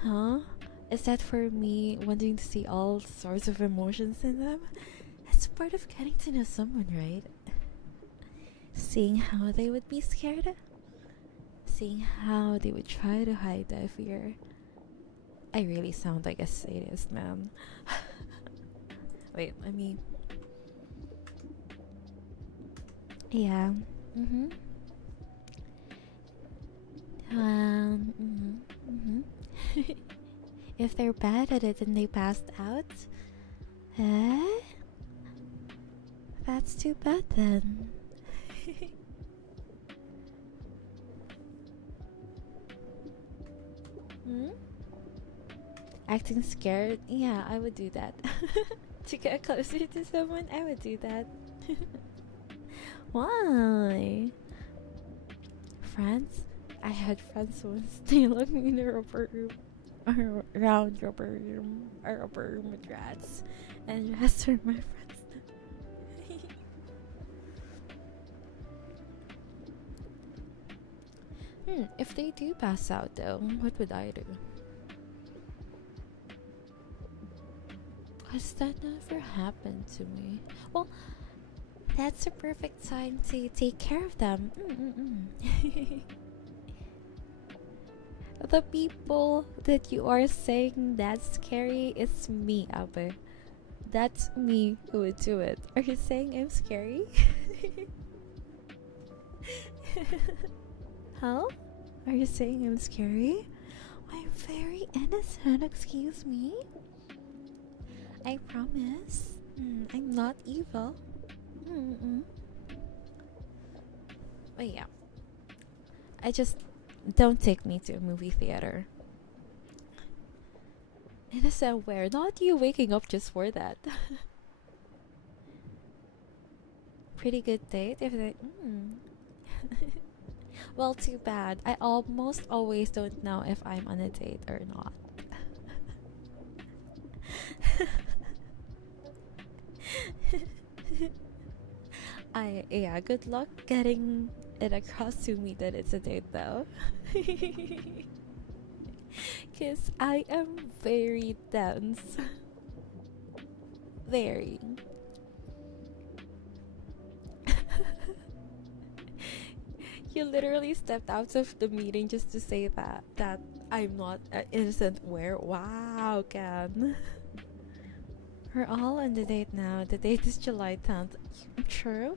Huh? Is that for me wanting to see all sorts of emotions in them? That's part of getting to know someone, right? Seeing how they would be scared, seeing how they would try to hide their fear. I really sound like a sadist, man. Wait, let me. Yeah. Mhm. If they're bad at it and they passed out, eh? That's too bad then. Hmm? Acting scared? Yeah, I would do that. To get closer to someone, I would do that. Why? Friends? I had friends once. They locked me in a rubber room. Around rubber room. A rubber room with rats. And rats were my friends. If they do pass out though, what would I do? Cause that never happened to me. Well, that's a perfect time to take care of them. The people that you are saying that's scary is me, Abe. That's me who would do it. Are you saying I'm scary? Huh? Are you saying I'm scary? I'm very innocent, excuse me. I promise. I'm not evil. But yeah. I just don't take me to a movie theater. Innocent where? Not you waking up just for that. Pretty good date if they. Well, too bad. I almost always don't know if I'm on a date or not. Yeah, good luck getting it across to me that it's a date though. Cause I am very tense. Very. You literally stepped out of the meeting just to say that I'm not innocent where? Wow, Ken. We're all on the date now. The date is July 10th. True.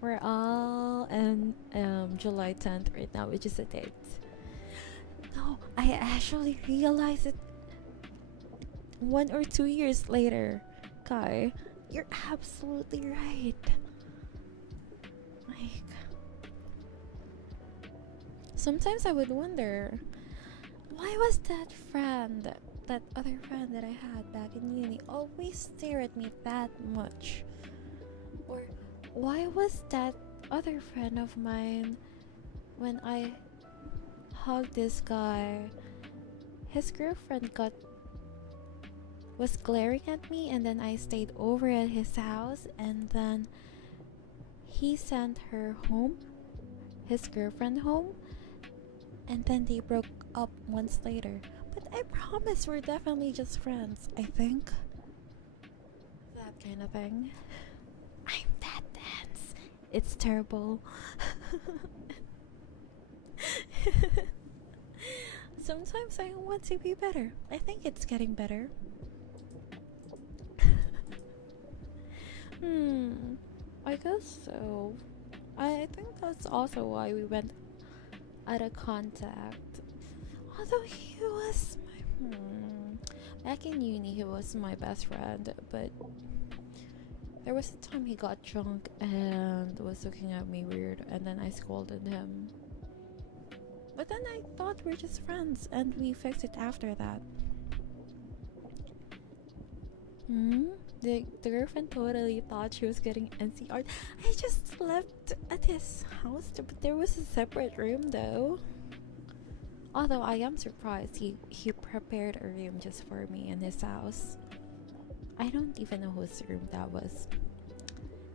We're all in July 10th right now, which is a date. No, I actually realized it 1 or 2 years later. Kai, You're absolutely right. Like, sometimes I would wonder, why was that other friend that I had back in uni, always stare at me that much? Or why was that other friend of mine, when I hugged this guy, his girlfriend was glaring at me, and then I stayed over at his house, and then he sent her home, his girlfriend home, and then they broke up months later. But I promise we're definitely just friends, I think. That kind of thing. I'm that dense. It's terrible. Sometimes I want to be better. I think it's getting better. I guess so. I think that's also why we went out of contact. Although he was my back in uni, he was my best friend, but there was a time he got drunk and was looking at me weird, and then I scolded him. But then I thought we're just friends, and we fixed it after that. The girlfriend totally thought she was getting NCR. I just slept at his house, but there was a separate room though. Although I am surprised he prepared a room just for me in his house. I don't even know whose room that was.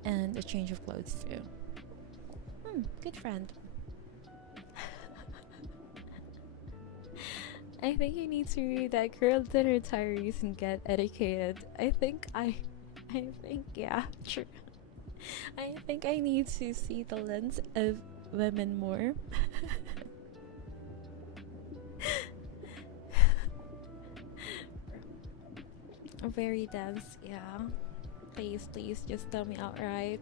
And a change of clothes too. Good friend. I think you need to read that Girl Dinner Diaries and get educated. I think yeah, true. I think I need to see the lens of women more. Very dense, yeah. Please, just tell me outright.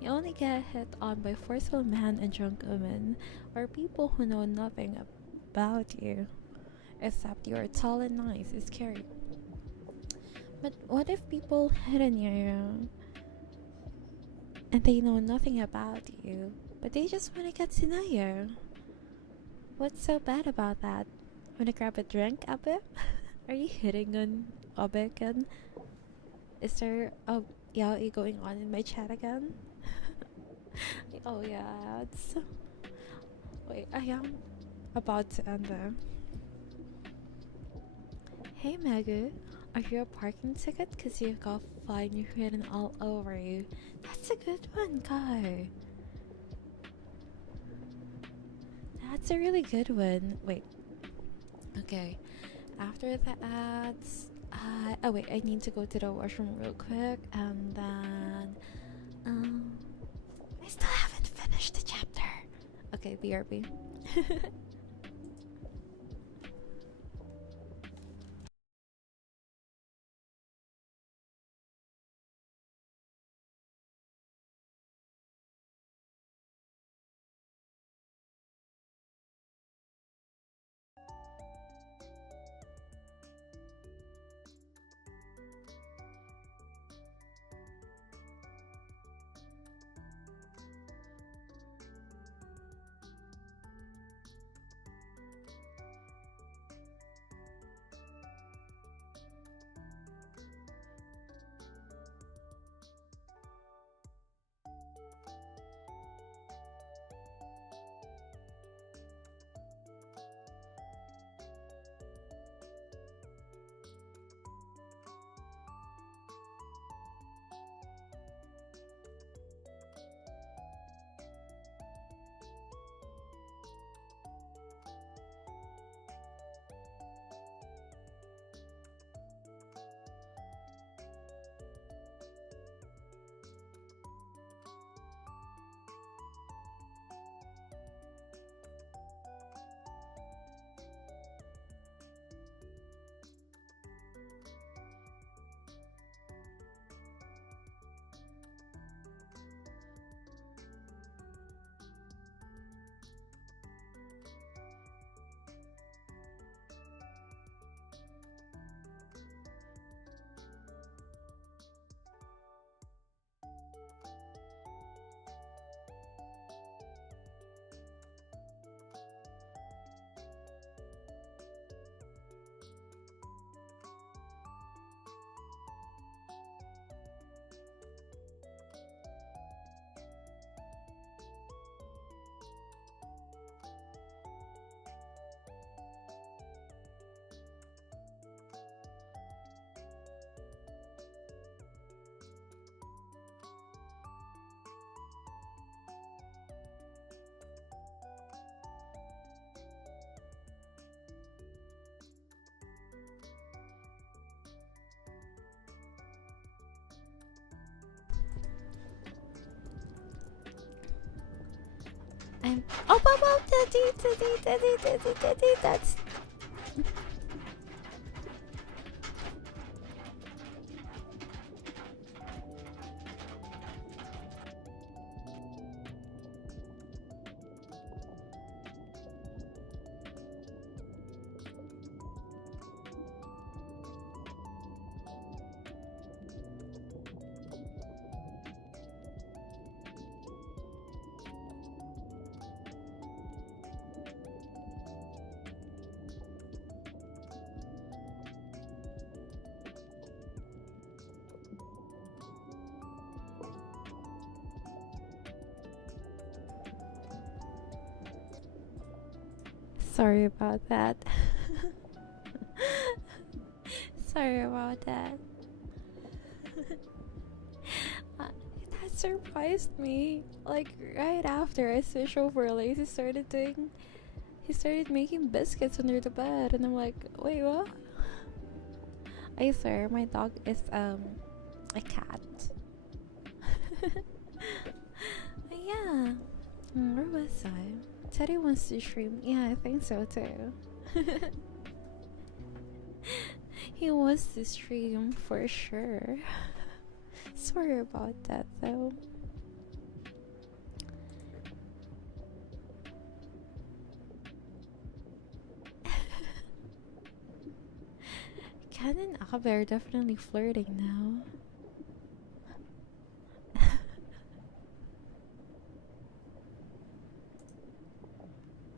You only get hit on by forceful men and drunk women, or people who know nothing about you, except you're tall and nice. It's scary. But what if people hit on you and they know nothing about you, but they just want to get to know you? What's so bad about that? Wanna grab a drink, Abe? Are you hitting on Abe again? Is there a yaoi going on in my chat again? Oh yeah, it's... Wait, I am about to end there. Hey Megu, are you a parking ticket? Cause you got fine written all over you. That's a good one, guy. That's a really good one. Wait. Okay. After the ads, oh wait, I need to go to the washroom real quick, and then I still haven't finished the chapter. Okay, BRB. I'm. Oh, Teddy, that's. Sorry about that. Sorry about that. That surprised me. Like right after I switched overlays, he started making biscuits under the bed, and I'm like, wait, what? I swear, my dog is a cat. Yeah. Where was I? Teddy wants to stream. Yeah, I think so too. He wants to stream for sure. Sorry about that though. Ken and Abe are definitely flirting now.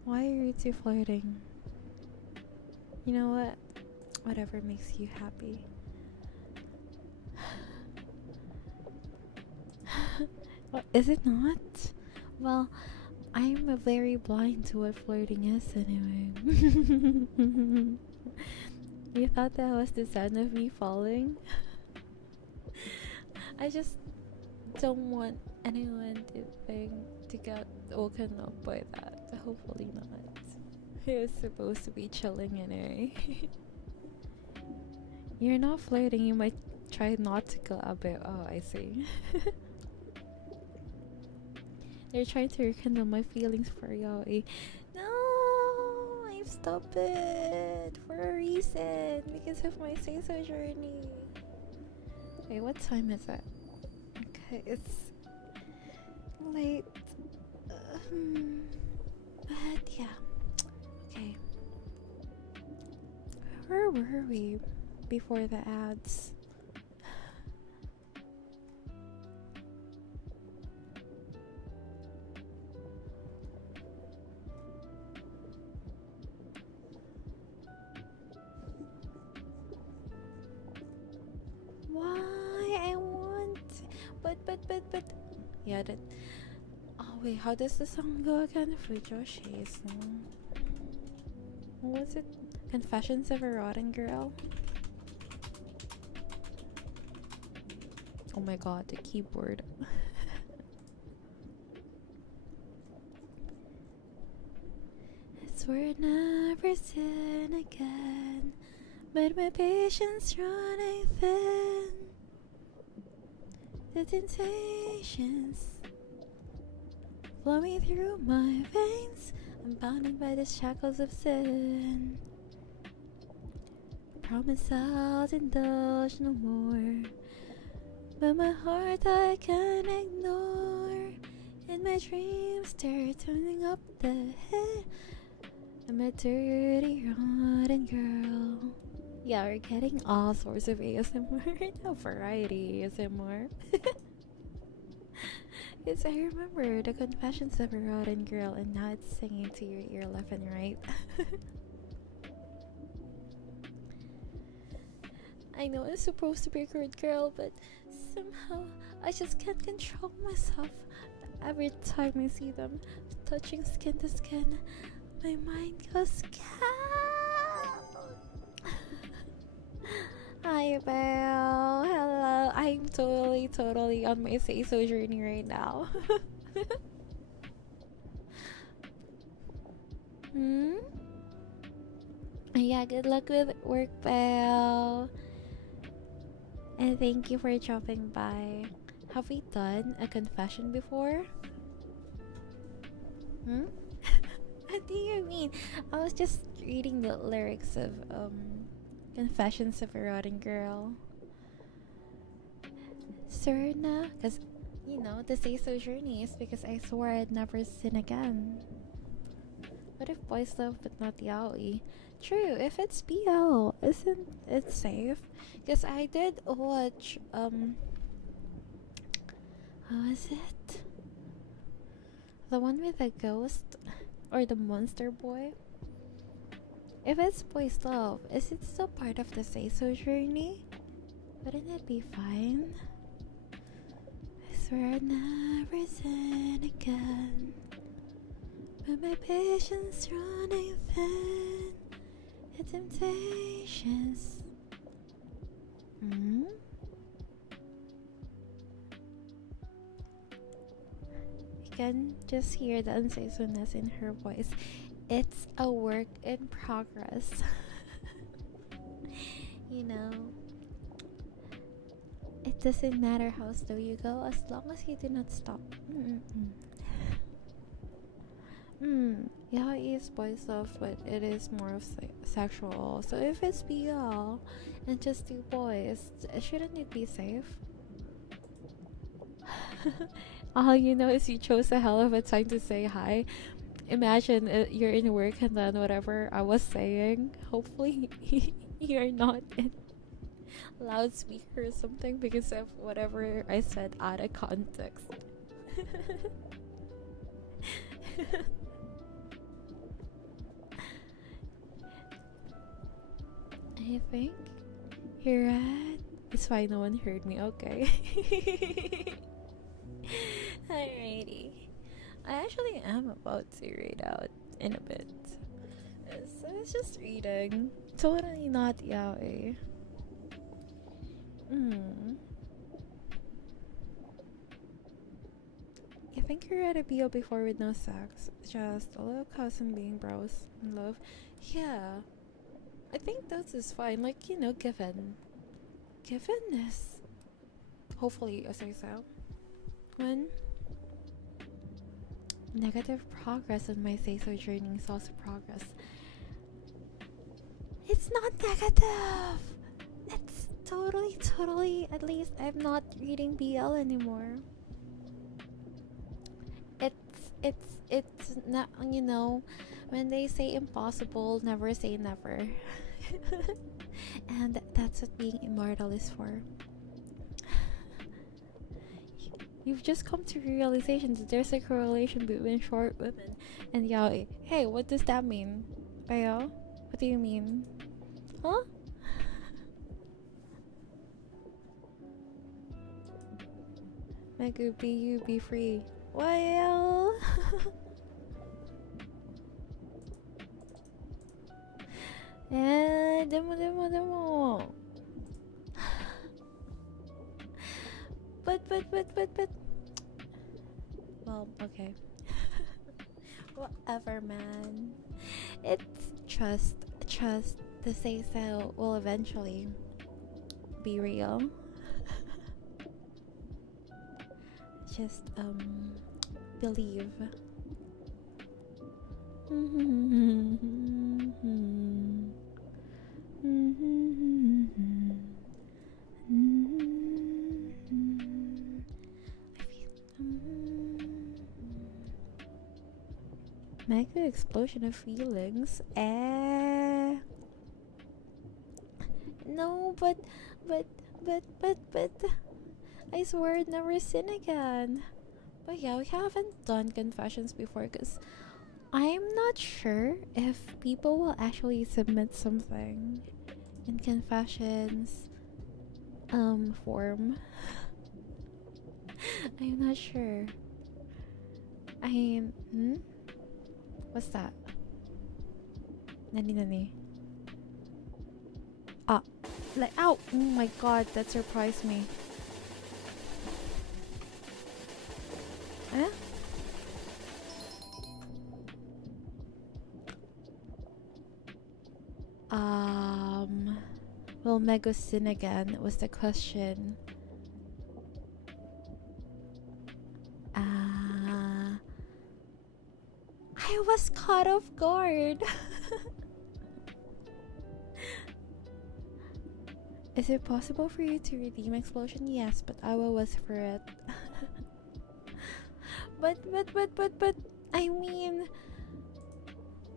Why are you two flirting? You know what? Whatever makes you happy. What, is it not? Well, I'm very blind to what flirting is anyway. You thought that was the sound of me falling? I just don't want anyone to get woken up by that. Hopefully not. He was supposed to be chilling anyway. You're not flirting, you might try not to go a bit. Oh, I see. They're trying to rekindle my feelings for Yaoi. No, I'm stupid for a reason, because of my Seiso journey. Wait, what time is it? Okay, it's late. But yeah. Okay. Where were we before the ads? Why I want, but yeah, that. Oh wait, how does the song go again? For Joshi's song. What was it? Confessions of a Rotten Girl? Oh my god, the keyboard. I swear I'd never sin again, but my patience running thin. The temptations flowing through my veins. I'm bounded by the shackles of sin. Promise I'll indulge no more, but my heart I can't ignore. And my dreams they're turning up the head. I'm a dirty, rotten girl. Yeah, we're getting all sorts of ASMR. No variety ASMR. Yes, I remember the confessions of a rotten girl, and now it's singing to your ear left and right. I know I'm supposed to be a good girl, but somehow I just can't control myself. Every time I see them touching skin to skin, my mind goes Hi, Belle. Hello. I'm totally on my Seiso journey right now. Yeah, good luck with work, Belle. And thank you for dropping by. Have we done a confession before? Hmm? What do you mean? I was just reading the lyrics of Confessions of a Rotten Girl. Serna, because you know the say so journey is because I swore I'd never sin again. What if boys love but not yaoi? True, if it's BL, isn't it safe? Because I did watch how was it? The one with the ghost or the monster boy? If it's boys love, is it still part of the say so journey? Wouldn't it be fine? I swear I'd never sin again, but my patience running thin. It's temptations. Hmm? You can just hear the unsafe-ness in her voice. It's a work in progress. You know, it doesn't matter how slow you go as long as you do not stop. Yeah, it is boys love, but it is more of sexual. So if it's BL and just two boys, shouldn't it be safe? All you know is you chose a hell of a time to say hi. Imagine you're in work and then whatever I was saying, hopefully you're not in loudspeaker or something because of whatever I said out of context. I think you're right. It's fine, no one heard me. Okay. Alrighty. I actually am about to read out in a bit. So I was just reading. Totally not yaoi. I think you're at a BO before with no sex. Just a little cousin being bros in love. Yeah. I think that is fine. Like, you know, given. Givenness. Hopefully, as I say. When negative progress on my say-so journey is also progress. It's not negative! It's totally, at least I'm not reading BL anymore. It's not, you know, when they say impossible, never say never. And that's what being immortal is for. You've just come to realization that there's a correlation between short women and yaoi. Hey, what does that mean? Bayo? What do you mean? Huh? Megu, be you, be free. Well... demo. But. Well, okay. Whatever, man. It's trust. The say so will eventually be real. Just, believe. Mega explosion of feelings. No, but I swear I'd never sin again. But yeah, we haven't done confessions before because I'm not sure if people will actually submit something in confessions form. I'm not sure. What's that? Nani? Ah, like, ow! Oh my god, that surprised me. Eh? Will Mego sin again? Was the question. I was caught off guard. Is it possible for you to redeem explosion? Yes, but I will whisper it. but I mean,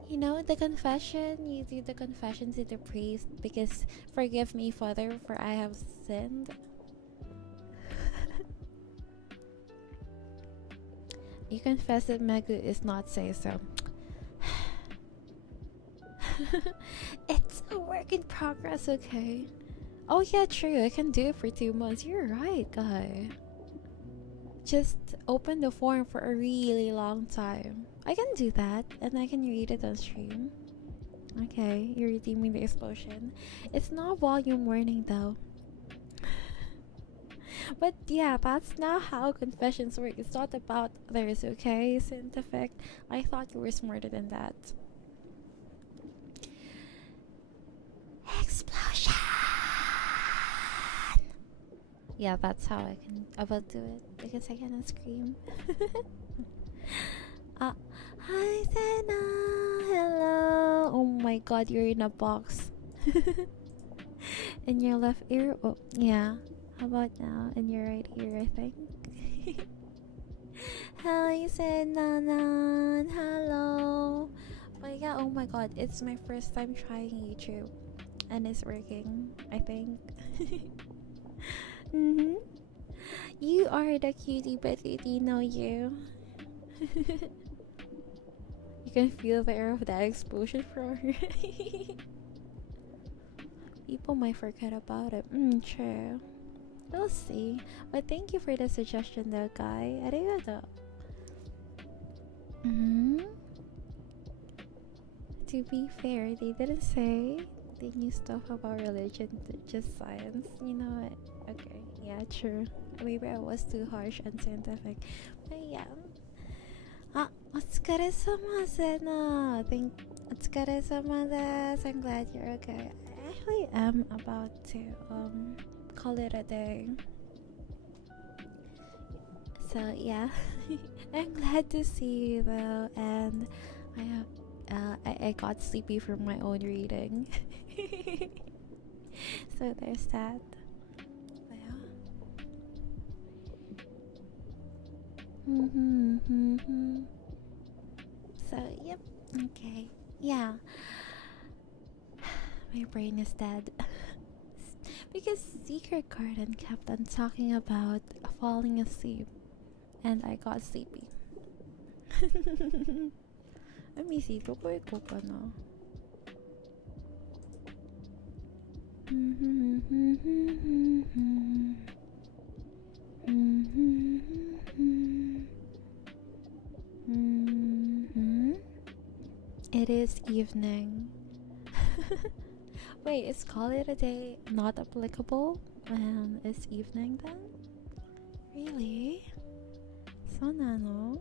you know, the confession, you do the confession to the priest because forgive me, Father, for I have sinned. You confess that Megu is not say so. It's a work in progress, okay? Oh yeah, true, I can do it for 2 months. You're right, guy. Just open the form for a really long time. I can do that, and I can read it on stream. Okay, you're redeeming the explosion. It's not volume warning though. But yeah, that's not how confessions work. It's not about others, okay? Scientific. I thought you were smarter than that. Explosion! Yeah, that's how I will do it because I cannot scream. Hi Senna! Hello! Oh my god, you're in a box. In your left ear? Oh, yeah. How about now? In your right ear, I think. Hi Senna! Hello! But yeah, oh my god, it's my first time trying YouTube. And it's working, I think. You are the cutie, but they know you. You can feel the air of that explosion from her. People might forget about it. True. We'll see. But thank you for the suggestion though, guy. Arigato. To be fair, they didn't say the new stuff about religion, just science. You know what? Okay, yeah, true. Maybe I was too harsh and scientific. But yeah. Otsukaresama, Sena. Otsukaresama desu. I'm glad you're okay. I actually am about to call it a day. So yeah, I'm glad to see you though, and I have I got sleepy from my own reading. So there's that. So yep, okay, yeah. My brain is dead. Because Secret Garden kept on talking about falling asleep, and I got sleepy. Let me see, tukoy ko pa na. It is evening. Wait, is call it a day not applicable when it's evening then? Really? So nano?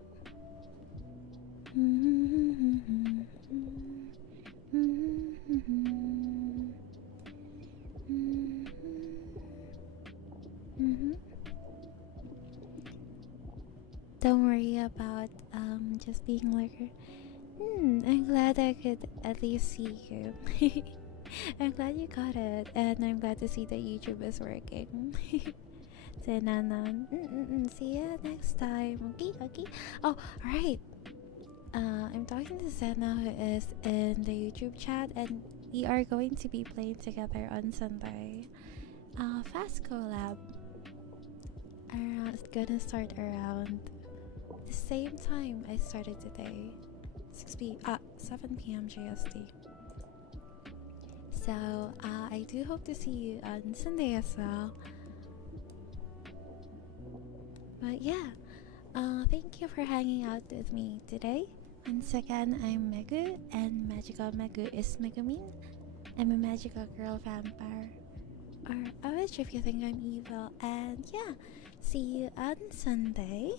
Don't worry about just being like I'm glad I could at least see you. I'm glad you got it, and I'm glad to see that YouTube is working. Senanan. See ya next time. Okay, okay. Oh, right. I'm talking to Senna, who is in the YouTube chat, and we are going to be playing together on Sunday. Fast collab. It's gonna start around the same time I started today. 7 p.m. JST. So I do hope to see you on Sunday as well. But yeah, thank you for hanging out with me today. Once again, I'm Megu, and Magical Megu is Megumin. I'm a magical girl vampire, or a witch if you think I'm evil. And yeah, see you on Sunday.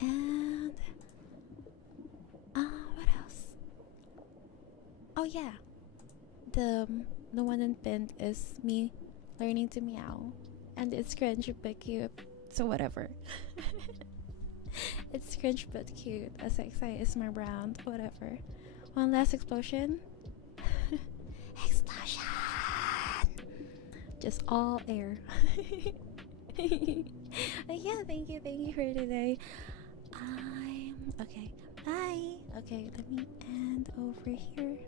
And what else? Oh yeah, the one in pinned is me learning to meow, and it's cringe but cute. So whatever. It's cringe but cute. As I say, is my brand. Whatever. One last explosion. Explosion! Just all air. Yeah, thank you for today. Okay, bye. Okay, let me end over here.